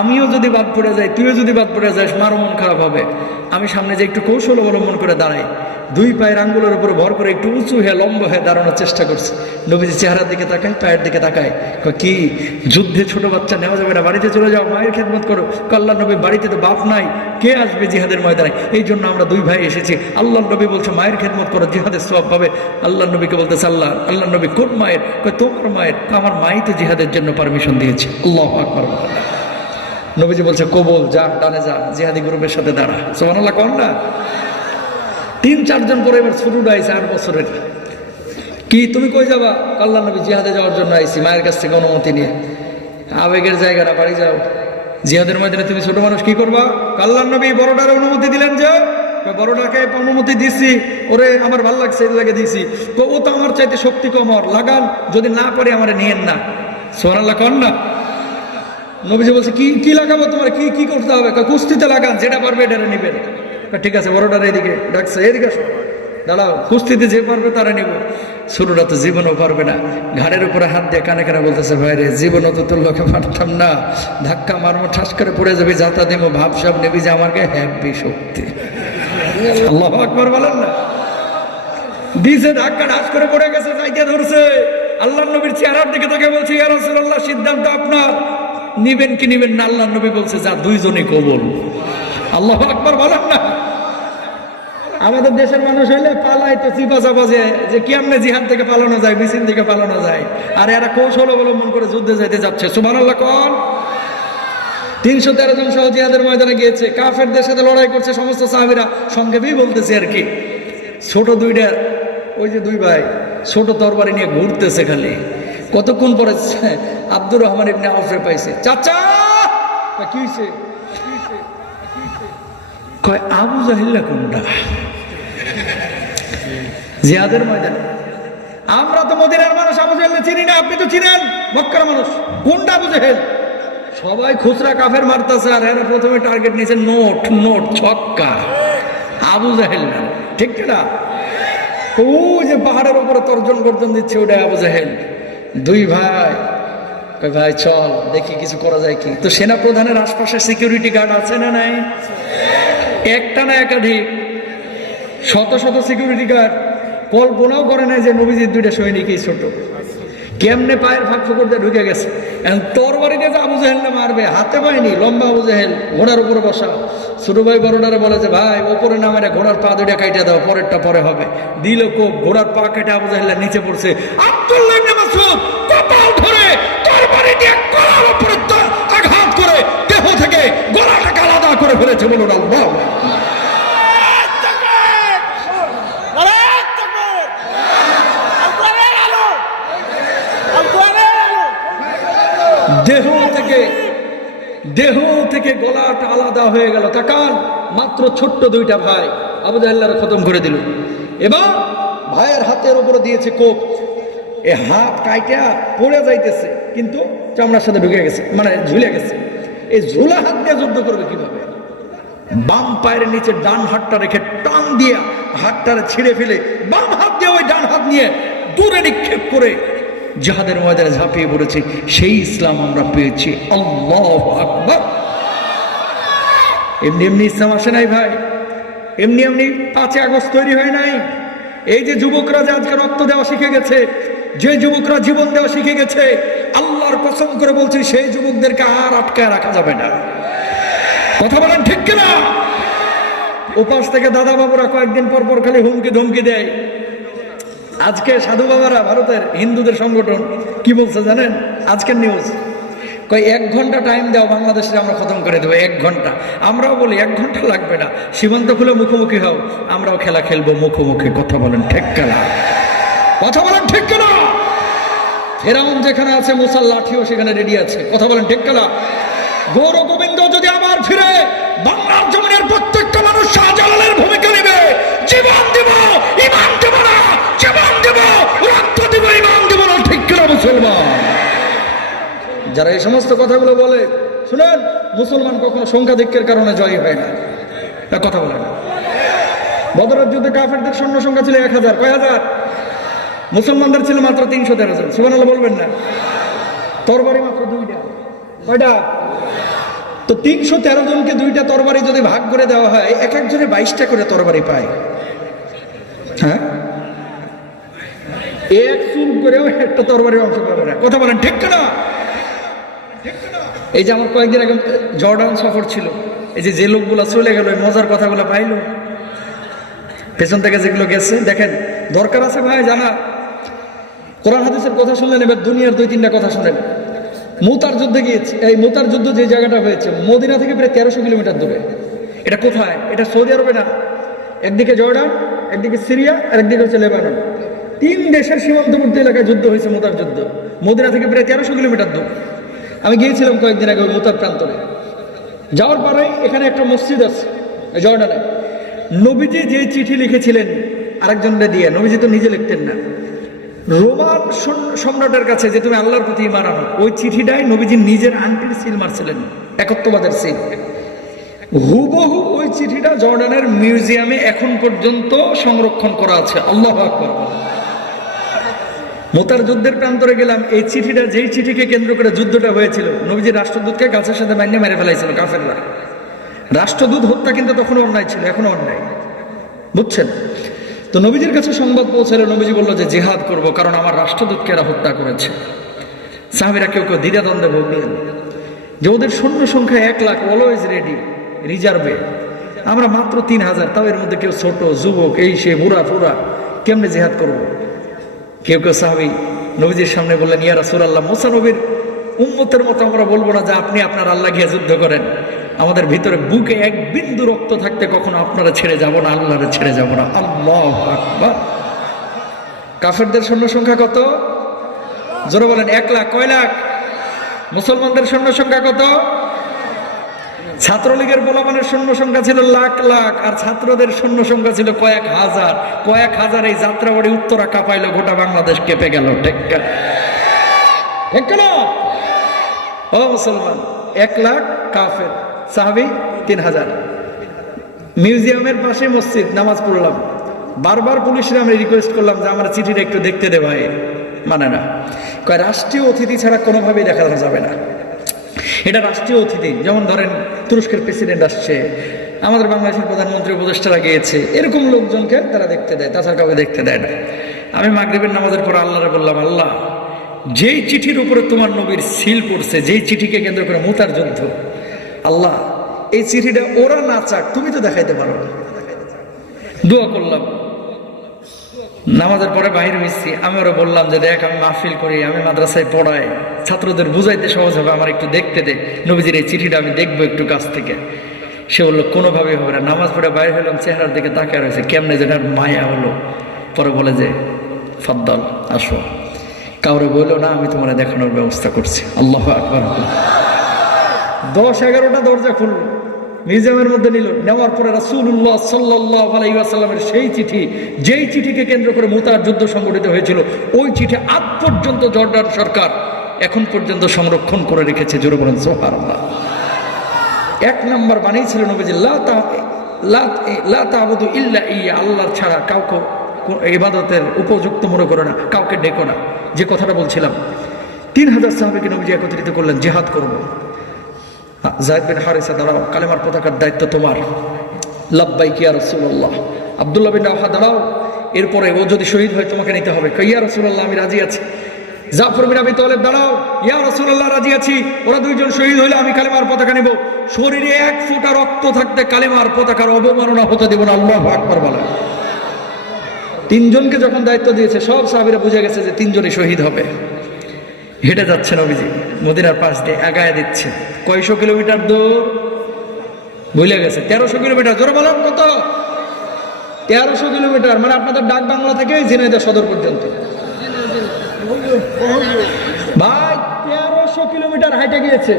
আমিও যদি বাদ পড়ে যাই, তুইও যদি বাদ পড়ে যাস, মারও মন খারাপ হবে। আমি সামনে যে একটু কৌশল অবলম্বন করে দাঁড়াই, দুই পায়ের আঙ্গুলের উপর ভর করে একটু উঁচু হয়ে লম্বা হয়ে দাঁড়ানোর চেষ্টা করছে। নবীজি চেহারার দিকে তাকায়, পায়ের দিকে তাকায়, কি যুদ্ধে ছোট বাচ্চা নেওয়া যাবে না, বাড়িতে চলে যাও, মায়ের খেদমত করো। আল্লাহ নবী বাড়িতে তো বাপ নাই, কে আসবে জিহাদের ময়দানে? এই জন্য আমরা দুই ভাই এসেছি। আল্লাহ নবী বলছে মায়ের খেদমত করো, জিহাদের সওয়াব পাবে। আল্লাহ নবীকে বলতেছে আল্লাহ নবী কোন মায়ের? তোমার মায়ের। আমার মাই তো জিহাদের জন্য পারমিশন দিয়েছে। আল্লাহু আকবার। নবীজি বলছে কবুল, যা ডানে যা, জিহাদি গ্রুপের সাথে দাঁড়া। সুবহানাল্লাহ কোন না? 3-4 জন পরে এবার ছোটটা আইছে 8 বছরের। কি তুমি কই যাবা? আল্লাহ নবী জিহাদে যাওয়ার জন্য আইছি, মায়ের কাছ থেকে অনুমতি নিয়ে। আবেগের জায়গাটা বাড়ি যাও, জিহাদের ময়দানে তুমি ছোট মানুষ কি করবা? আল্লাহ নবী বড়টার অনুমতি দিলেন, যে বড়টাকে অনুমতি দিছি, ওরে আমার ভালো লাগছে এই লাগে দিছি। তো ও তো আমার চাইতে শক্তি কম, ওর লাগান, যদি না পারে আমারে নিয়েন না। সুবহানাল্লাহ কোন না? নবীজি বলছে কি কি লাগাবো তোমার, কি কি করতে হবে? কুস্তিতে লাগান, যেটা পারবে এটারে নিবেন। ঠিক আছে, বড়টার এদিকে ডাকছে, এদিকে আসো, দাঁড়াও, কুস্তিতে যে পারবে তারা নিব। ছোটরা তো জীবনও পারবে না। ঘাড়ের উপরে হাত দিয়ে কানে কানে বলতেছে ভাই রে, জীবনও তো তোর লোকে পারতাম না, ধাক্কা মারবো, ঠাস করে পড়ে যাবি, যাতা দিব, ভাবসাব নেবি যে আমার গায়ে হ্যাপি শক্তি। আল্লাহু আকবার বলেন না? দিছে ধাক্কা, ঠাস করে পড়ে গেছে, যাইতে ধরছে। আল্লাহ নবীর চেহারার দিকে তাকে বলছে ইয়া রাসূলুল্লাহ, সিদ্ধান্ত আপনার, নিবেন কি নিবেন না? আল্লাহ নবী বলছে যা, দুইজনই কবুল। আল্লাহু আকবার বলেন না? আমাদের দেশের মানুষ হইলে পালাই তো চিপা চাপা, যে কেমনে জিহাদ থেকে পালানো যায়, মিছিল থেকে পালানো যায়। আর এরা কৌশল অবলম্বন করে যুদ্ধে যাইতে যাচ্ছে। সুবহানাল্লাহ কোন? 313 জন সহ জিহাদের ময়দানে গিয়েছে, কাফেরদের সাথে লড়াই করছে সমস্ত সাহাবীরা। সংক্ষেপেই বলতেছে আর কি, ছোট দুইটা, ওই যে দুই ভাই ছোট তরবারি নিয়ে ঘুরতেছে খালি। কতক্ষণ পরে আব্দুর রহমান ইবনে আউফে পাইছে, চাচা কি হইছে? কয় আবু জাহিল্লা কোনটা? জিহাদের ময়দানে আমরা তো মদিনার মানুষ, আবু জাহেল চিনি না, আপনি তো চিনেন মক্কার মানুষ, কোনটা আবু জাহেল? সবাই খুচরা কাফের মারতেছে, আর এরা প্রথমে টার্গেট নিয়েছে নোট নোট ছক্কা, আবু জাহেল না, ঠিক না? ও যে পাহাড়ের উপরে তর্জন গর্জন দিচ্ছে, ওটাই আবু জাহেল। দুই ভাই ভাই চল দেখি কিছু করা যায় কি। তো সেনা প্রধানের আশপাশে সিকিউরিটি গার্ড আছে না নাই? একটা না একাধিক, শত শত সিকিউরিটি গার্ড। কল্পনাও করে নাই যে নবীজির দুইটা সৈনিকই ছোট, কেমনে পায়ের ফাঁক ফোকর দিয়ে ঢুকে গেছে। তরবারি দিয়ে আবু জাহেল মারবে, হাতে পায়নি, লম্বা আবু জাহেল, ঘোড়ার উপরে বসা। ছোট ভাই বড়টারে বলে যে ভাই ওপরে না মেরে ঘোড়ার পা দুইটা কাইটা দাও, পরেরটা পরে হবে। দিল কোপ, ঘোড়ার পা কেটে আবু জাহেল নিচে পড়ছে। আব্দুল্লাহ ইবনে মাসউদ কপাল ধরে তরবারি দিয়ে গলার উপরে আঘাত করে দেহ থেকে গলাটাকে আলাদা করে ফেলেছে। বলুন আল্লাহ। দেহ থেকে গলাটা আলাদা হয়ে গেল। তাকান, মাত্র ছোট্ট দুইটা ভাই আবু জাহেল খতম করে দিল। এবার ভাইয়ের হাতের উপরে দিয়েছে কোপ, এ হাত কাইটা পড়ে যাইতেছে, কিন্তু চামড়ার সাথে ঢুকে গেছে, মানে ঝুলে গেছে। এই ঝুলা হাত দিয়ে যুদ্ধ করবে কিভাবে? বাম পায়ের নিচে ডান হাতটা রেখে টান দিয়ে হাতটারে ছিঁড়ে ফেলে বাম হাত দিয়ে ওই ডান হাত নিয়ে দূরে নিক্ষেপ করে জিহাদের ময়দানে ঝাঁপিয়ে পড়েছে। সেই ইসলাম আমরা পেয়েছি। আল্লাহু আকবার। এমনি এমনি ইসলাম আসে নাই ভাই, এমনি এমনি 5 আগস্ট তৈরি হয় নাই। এই যে যুবকরা যে আজকে রক্ত দেওয়া শিখে গেছে, যে যুবকরা জীবন দেওয়া শিখে গেছে, আল্লাহর কসম করে বলছি সেই যুবকদেরকে আর আটকায় রাখা যাবে না। কথা বলেন ঠিক কিনা? উপাস থেকে দাদা বাবুরা কয়েকদিন পর পর খালি হুমকি ধমকি দেয়। আজকে সাধু বাবারা, ভারতের হিন্দুদের সংগঠন কি বলছে জানেন? আজকের নিউজ, কয় 1 ঘন্টা টাইম দাও, বাংলাদেশে আমরা খতম করে দেবো 1 ঘন্টা। আমরাও বলি 1 ঘন্টা লাগবে না, সীমান্ত খুলে মুখোমুখি হও, আমরাও খেলা খেলবো মুখোমুখি। কথা বলেন ঠিক কিনা? কথা বলেন ঠিক কিনা? ফেরাউন যেখানে আছে মুসার লাঠিও সেখানে রেডি আছে। কথা বলেন ঠিক কিনা? গৌর গোবিন্দ যদি আবার ফিরে বাংলার জমিনের প্রত্যেকটা মানুষ শাহজালালের ভূমিকা নেবে। জীবন দেব, ইমান দেব না, জীবন দেব, রক্ত দেব, ইমান দেব না, ঠিক কিনা মুসলমান? যারা এই সমস্ত কথাগুলো বলে, শুনেন, মুসলমান কখনো সংখ্যাধিক্যের কারণে জয়ী হয় না, কথা বলে না। বদরের যুদ্ধে কাফেরদের সৈন্য সংখ্যা ছিল 1000, কয় হাজার? মুসলমানদের ছিল মাত্র 313 জন। সুবহানাল্লাহ বলবেন না? তরবারি মাত্র 2টা, কয়টা? তো 313 জনকে 2টা তরবারি যদি ভাগ করে দেওয়া হয়, এক একজনে 22টা করে তরবারি পায়। হ্যাঁ, এক চুল করেও একটা তরবারির অংশ পাবে না, কথা বলেন ঠিক না? এই যে আমার কয়েকদিন আগে জর্ডান সফর ছিল, এই যে লোকগুলা চলে গেল, মজার কথাগুলো পাইলো পেছন থেকে যেগুলো গেছে, দেখেন দরকার আছে ভাই জানা, কোরআন হাদিসের কথা শুনলেন, এবার দুনিয়ার 2-3টা কথা শুনেন। মুতার যুদ্ধে গিয়েছে, এই মুতার যুদ্ধ যে জায়গাটা হয়েছে মদিনা থেকে প্রায় 1300 কিলোমিটার দূরে। এটা কোথায়? এটা সৌদি আরবে না, একদিকে জর্ডান, একদিকে সিরিয়া, আর একদিকে হচ্ছে লেবানন। 3 দেশের সীমান্তবর্তী এলাকায় যুদ্ধ হয়েছে, মুতার যুদ্ধ। মদিনা থেকে প্রায় 1300 কিলোমিটার দূর। আমি গিয়েছিলাম কয়েকদিন আগে ওই মুতার প্রান্তরে। যাওয়ার পরে এখানে একটা মসজিদ আছে জর্ডানে। নবীজি যে চিঠি লিখেছিলেন আরেকজনকে দিয়ে, নবীজি তো নিজে লিখতেন না, রোমান সম্রাটের কাছে যে তুমি আল্লাহর প্রতি ঈমান আনো, ওই চিঠিটাই নবীজি নিজের আংটির সিল মারছিলেন, একত্ববাদের সিল। হুবহু ওই চিঠিটা জর্ডানের মিউজিয়ামে এখন পর্যন্ত সংরক্ষণ করা আছে। আল্লাহু আকবার। মুতার যুদ্ধের প্রান্তরে গেলাম, এই চিঠিটা, যেই চিঠিকে কেন্দ্র করে যুদ্ধটা হয়েছিল, নবীজি রাষ্ট্রদূতকে গাছের সাথে বাইন্ধে মেরে ফেলাইছিল কাফেররা। রাষ্ট্রদূত হত্যা কিন্তু তখনও অন্যায় ছিল, এখনো অন্যায়, বুঝছেন? তো নবীজির কাছে সংবাদ পৌঁছালো, নবীজি বললো যে জিহাদ করব, কারণ আমার রাষ্ট্রদূতকে এরা হত্যা করেছে। সাহাবীরা কেউ কেউ দ্বিধাদ্বন্দ্বে ভুগলেন যে ওদের সৈন্য সংখ্যা 1 লাখ, অলওয়েজ রেডি, রিজার্ভে, আমরা মাত্র 3000, তাও এর মধ্যে কেউ ছোট, যুবক, এই সে, বুড়া ফুরা, কেমনে জিহাদ করব? কেউ কেউ সাহাবী নবীজির সামনে বললেন, ইয়া রাসূলুল্লাহ, মুসা নবীর উম্মতের মতো আমরা বলবো না যে আপনি আপনার আল্লাহ গিয়ে যুদ্ধ করেন। আমাদের ভিতরে বুকে 1 বিন্দু রক্ত থাকতে কখনো আপনারা ছেড়ে যাব না, আল্লাহরে ছেড়ে যাব না। আল্লাহু আকবার। কাফেরদের সৈন্য সংখ্যা কত? জোরে বলেন। 1 লাখ। কয় লাখ? মুসলমানদের সৈন্য সংখ্যা কত? ছাত্রলীগের পোলাপানের সৈন্য সংখ্যা ছিল লাখ লাখ, আর ছাত্রদের সৈন্য সংখ্যা ছিল কয়েক হাজার। কয়েক হাজার এই যাত্রাবাড়ি উত্তরা কাঁপাইলো, গোটা বাংলাদেশ কেঁপে গেল। ঠিক না? ও মুসলমান, 1 লাখ কাফের, সাহাবী 3000। মিউজিয়ামের পাশে মসজিদ, নামাজ পড়লাম। বারবার পুলিশরা আমি রিকোয়েস্ট করলাম যে আমার চিঠিটা একটু দেখতে দে ভাই, মানে না। কয় রাষ্ট্রীয় অতিথি ছাড়া কোনোভাবেই দেখা যাবে না। এটা রাষ্ট্রীয় অতিথি, যেমন ধরেন তুরস্কের প্রেসিডেন্ট আসছে, আমাদের বাংলাদেশের প্রধানমন্ত্রী, উপদেষ্টারা গিয়েছে, এরকম লোকজনকে তারা দেখতে দেয়, তাছাড়া কাউকে দেখতে দেয় না। আমি মাগরিবের নামাজের পর আল্লাহরে বললাম, আল্লাহ, যেই চিঠির উপরে তোমার নবীর সিল পড়ছে, যেই চিঠিকে কেন্দ্র করে মুতার যুদ্ধ, আল্লাহ এই চিঠিটা ওরা না চাক, তুমি তো দেখাইতে পারো। দোয়া করলাম। নামাজের পরে বাহির হয়েছি, আমি ওরা বললাম যে দেখ, আমি মাহফিল করি, আমি মাদ্রাসায় পড়াই, ছাত্রদের বুঝাইতে সহজ হবে, আমার একটু দেখতে দে নবীজির এই চিঠিটা, আমি দেখবো একটু কাছ থেকে। সে বললো কোনোভাবেই হবে না। নামাজ পড়ে বাইরে হলাম, চেহারার দিকে তাকিয়ে রয়েছে, কেমনে যেন মায়া হলো। পরে বলে যে ফাদ্দাল, আসো। কাউরে বললো না, আমি তোমার দেখানোর ব্যবস্থা করছি। আল্লাহু আকবার। 10-11টা দরজা খুললো, মিউজিয়ামের মধ্যে নিল। নেওয়ার পরে রাসূলুল্লাহ সাল্লাল্লাহু আলাইহি ওয়াসাল্লামের সেই চিঠি, যেই চিঠিকে কেন্দ্র করে মুতার যুদ্ধ সংঘটিত হয়েছিল, ওই চিঠি আজ পর্যন্ত জর্ডান সরকার এখন পর্যন্ত সংরক্ষণ করে রেখেছে। জোরে বলেন সুবহানাল্লাহ। 1 নাম্বার বানিয়েছিল নবীজি, লা তা'বুদু ইল্লা ইয়া, আল্লাহ ছাড়া কাউকে ইবাদতের উপযুক্ত মনে করো না, কাউকে ডেকো না। যে কথাটা বলছিলাম, 3000 সাহাবীকে নবীজি একত্রিত করলেন, জিহাদ করব। যায়েদ বিন হারিসা, দাঁড়াও, কালেমার পতাকার দায়িত্ব তোমার। লাব্বাইক ইয়া রাসূলুল্লাহ। আব্দুল্লাহ বিন রাওহা, দাঁড়াও, এরপরে ও যদি শহীদ হয় তোমাকে নিতে হবে। ইয়া রাসূলুল্লাহ, আমি রাজি আছি। জাফর বিন আবি তালেব, দাঁড়াও, ইয়া রাসূলুল্লাহ, রাজি আছি। ওরা 2 জন শহীদ হইলে আমি কালেমার পতাকা নিব। শরীরে 1 ফোঁটা রক্ত থাকতে কালেমার পতাকার অবমাননা হতে দেব না। আল্লাহু আকবার বলেন। 3 জনকে যখন দায়িত্ব দিয়েছে, সব সাহাবীরা বুঝে গেছে যে 3 জনই শহীদ হবে। হেঁটে যাচ্ছে নবীজি, মদিনার পাশ দিয়ে আগায় দিচ্ছে। কয়শো কিলোমিটার দূর ভুলে গেছে? 1300 কিলোমিটার। জোরে বলেন কত? 1300 কিলোমিটার, মানে আপনাদের ডাক বাংলা থেকে ঝিনাইদহ সদর পর্যন্ত। ভাই 1300 কিলোমিটার হাইটে গিয়েছে।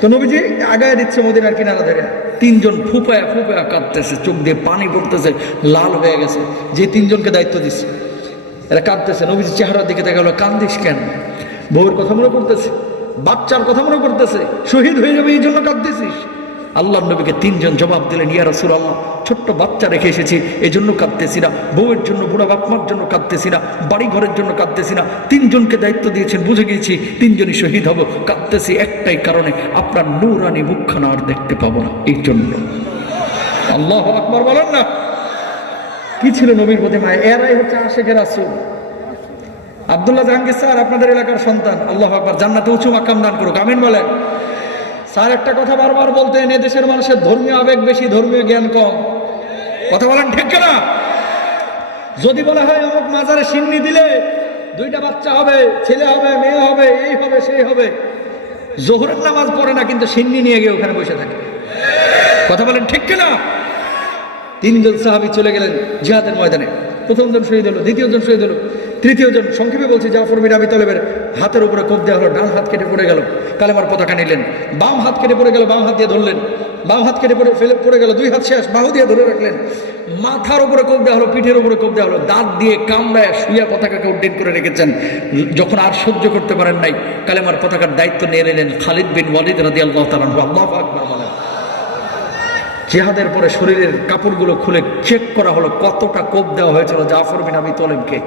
তো নবীজি আগায় দিচ্ছে মদিনার কিনারা ধরে, তিনজন ফুপায়া ফুপায়া কাঁদতেছে, চোখ দিয়ে পানি পড়তেছে, লাল হয়ে গেছে। যে তিনজনকে দায়িত্ব দিচ্ছে এরা কাঁদতেছে। নবীজি চেহারার দিকে দেখা গেল, কান্দিস কেন? বউয়ের কথা মনে করতেছে, বাচ্চার কথা মনে করতেছে, শহীদ হয়ে যাবে এই জন্য কাঁদতেছিস? আল্লাহর নবীকে তিনজন জবাব দিলেন, ইয়া রাসূলুল্লাহ, ছোট্ট বাচ্চা রেখে এসেছি এই জন্য কাঁদতেছি না, বউয়ের জন্য, বুড়া বাপমার জন্য কাঁদতেছি না, বাড়ি ঘরের জন্য কাঁদতেছি না, তিনজনকে দায়িত্ব দিয়েছেন, বুঝে গিয়েছি তিনজনই শহীদ হব, কাঁদতেছি একটাই কারণে, আপনার নূরানি মুখখানা আর দেখতে পাবো না এই জন্য। আল্লাহু আকবার বলেন না। কি ছিল নবীর প্রতি মায়া? এরাই হচ্ছে আশিকে রাসূল। আব্দুল্লাহ জাহাঙ্গীর স্যার আপনাদের এলাকার সন্তান, আল্লাহু আকবার, জান্নাতে উঁচু মাকাম দান করুক, আমিন বলেন। স্যার একটা কথা বারবার বলতেন, এদেশের মানুষের ধর্মীয় আবেগ বেশি, ধর্মীয় জ্ঞান কম। কথা বলেন ঠিক কিনা? যদি বলা হয় অমুক মাজারে সিন্নি দিলে 2টা বাচ্চা হবে, ছেলে হবে, মেয়ে হবে, এই হবে, সেই হবে, জোহরের নামাজ পড়ে না কিন্তু সিন্নি নিয়ে গিয়ে ওখানে বসে থাকে। কথা বলেন ঠিক কিনা? 3 জন সাহাবী চলে গেলেন জিহাদের ময়দানে। প্রথম জন শহীদ হলো, দ্বিতীয় জন শহীদ হলো, তৃতীয় জন, সংক্ষেপে বলছি, জাফর বিন আবি তালেবের হাতের উপরে কোপ দেওয়া হলো, ডান হাত কেটে পড়ে গেল, কালেমার পতাকা নিলেন। বাম হাত কেটে পড়ে গেল, বাম হাত দিয়ে ধরলেন, বাম হাত কেটে পড়ে গেল, 2 হাত শেষ, বাহু দিয়ে ধরে রাখলেন। মাথার উপরে কোপ দেওয়া হলো, পিঠের উপরে কোপ দেওয়া হলো, দাঁত দিয়ে কামড়ায় শুয়া পতাকাকে উড্ডীন করে রেখেছেন। যখন আর সহ্য করতে পারেন নাই, কালেমার পতাকার দায়িত্ব নিয়ে নিলেন খালিদ বিন ওয়ালিদ রাদিয়াল্লাহু তাআলা আনহু। আল্লাহু আকবার বলেন। জিহাদের পরে শরীরের কাপড়গুলো খুলে চেক করা হলো কতটা কোপ দেওয়া হয়েছিল জাফর বিন আবি তালেবকে।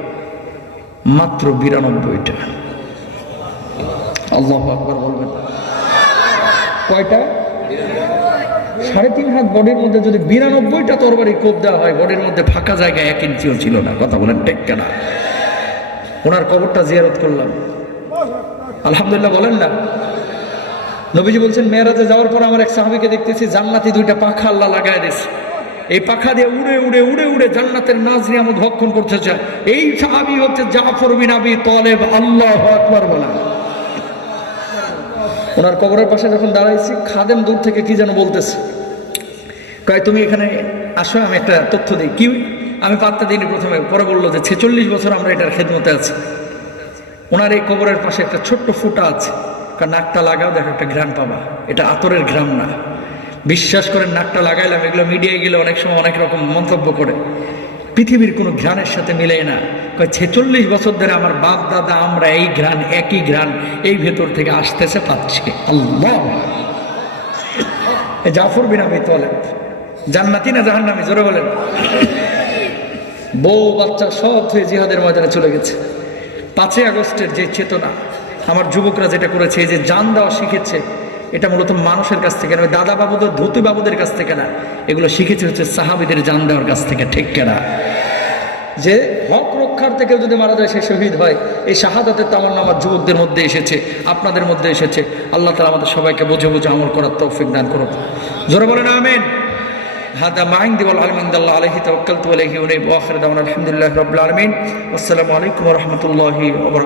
মাত্র 92টা। আল্লাহু আকবার বলবেন। কয়টা? 3.5 হাত বডির মধ্যে যদি 92টা তরবারি কোপ দেওয়া হয়, বডির মধ্যে ফাঁকা জায়গা 1 ইঞ্চিও ছিল না। কথা বলেন ঠিক কিনা? ওনার কবরটা জিয়ারত করলাম, আলহামদুলিল্লাহ বলেন না। নবীজি বলছেন, মেরাজে যাওয়ার পর আমার এক সাহাবীকে দেখতেছি জান্নাতি 2টা পাখা আল্লাহ লাগায় দিয়েছে। এই পাখা দিয়ে উড়ে উড়ে উড়ে উড়ে জান্নাতের নাজ নিয়ামত ভক্ষণ করতেছে। এই সাহাবী হচ্ছে জাফর বিন আবি তালেব। আল্লাহু আকবার বলেন। ওনার কবরের পাশে যখন দাঁড়াইছি, খাদেম দূর থেকে কি যেন বলতেছে, কয় তুমি এখানে আসো, আমি একটা তথ্য দিই। কি? আমি পাত্তা দিইনি প্রথমে, পরে বললো যে 46 বছর আমরা এটার খেদমতে আছি। ওনার এই কবরের পাশে একটা ছোট্ট ফুটা আছে, কারণ নাকটা লাগাও, দেখো একটা ঘ্রাণ পাবা, এটা আতরের ঘ্রাণ না। বিশ্বাস করেন, নাকটা লাগাইলাম, এগুলো মিডিয়ায় গেলে অনেক সময় অনেক রকম মন্তব্য করে, পৃথিবীর কোনো ঘ্রাণের সাথে মিলেই না। কয় 46 বছর ধরে আমার বাপ দাদা আমরা এই ঘ্রাণ, একই ঘ্রাণ এই ভেতর থেকে আসতেছে, পাচ্ছি। আল্লাহ। জাফর বিন আবি তালেব জান্নাতি না জাহান্নামী? জোরে বলেন। বউ বাচ্চা সব থেকে জিহাদের ময়দানে চলে গেছে। 5ই আগস্টের যে চেতনা, আমার যুবকরা যেটা করেছে, এই যে জান দেওয়া শিখেছে, এটা মূলত মানুষের কাছ থেকে নয়, দাদা বাবুদের, ধুতি বাবুদের কাছ থেকে না, এগুলো শিখেছে হচ্ছে সাহাবীদের জান দেওয়ার কাছ থেকে। ঠিক কেনা? যে হক রক্ষার থেকে যদি মারা যায় সে শহীদ হয়, এই শাহাদাতের তামান্না আমার যুবকদের মধ্যে এসেছে, আপনাদের মধ্যে এসেছে। আল্লাহ তাআলা আমাদের সবাইকে বুঝে বুঝে আমল করার তৌফিক দান করুন। জোরে বলেন আমিন। হাদা মা ইনদি ওয়াল ইলমু ইনদাল্লাহ আলাইহি তাওয়াক্কালতু ওয়া ইলাইহি উনীব ওয়া আখিরু দাওয়ানা আলহামদুলিল্লাহি রাব্বিল আলামিন। আসসালামু আলাইকুম ওয়া রাহমাতুল্লাহি ওয়া বারাকাতুহু।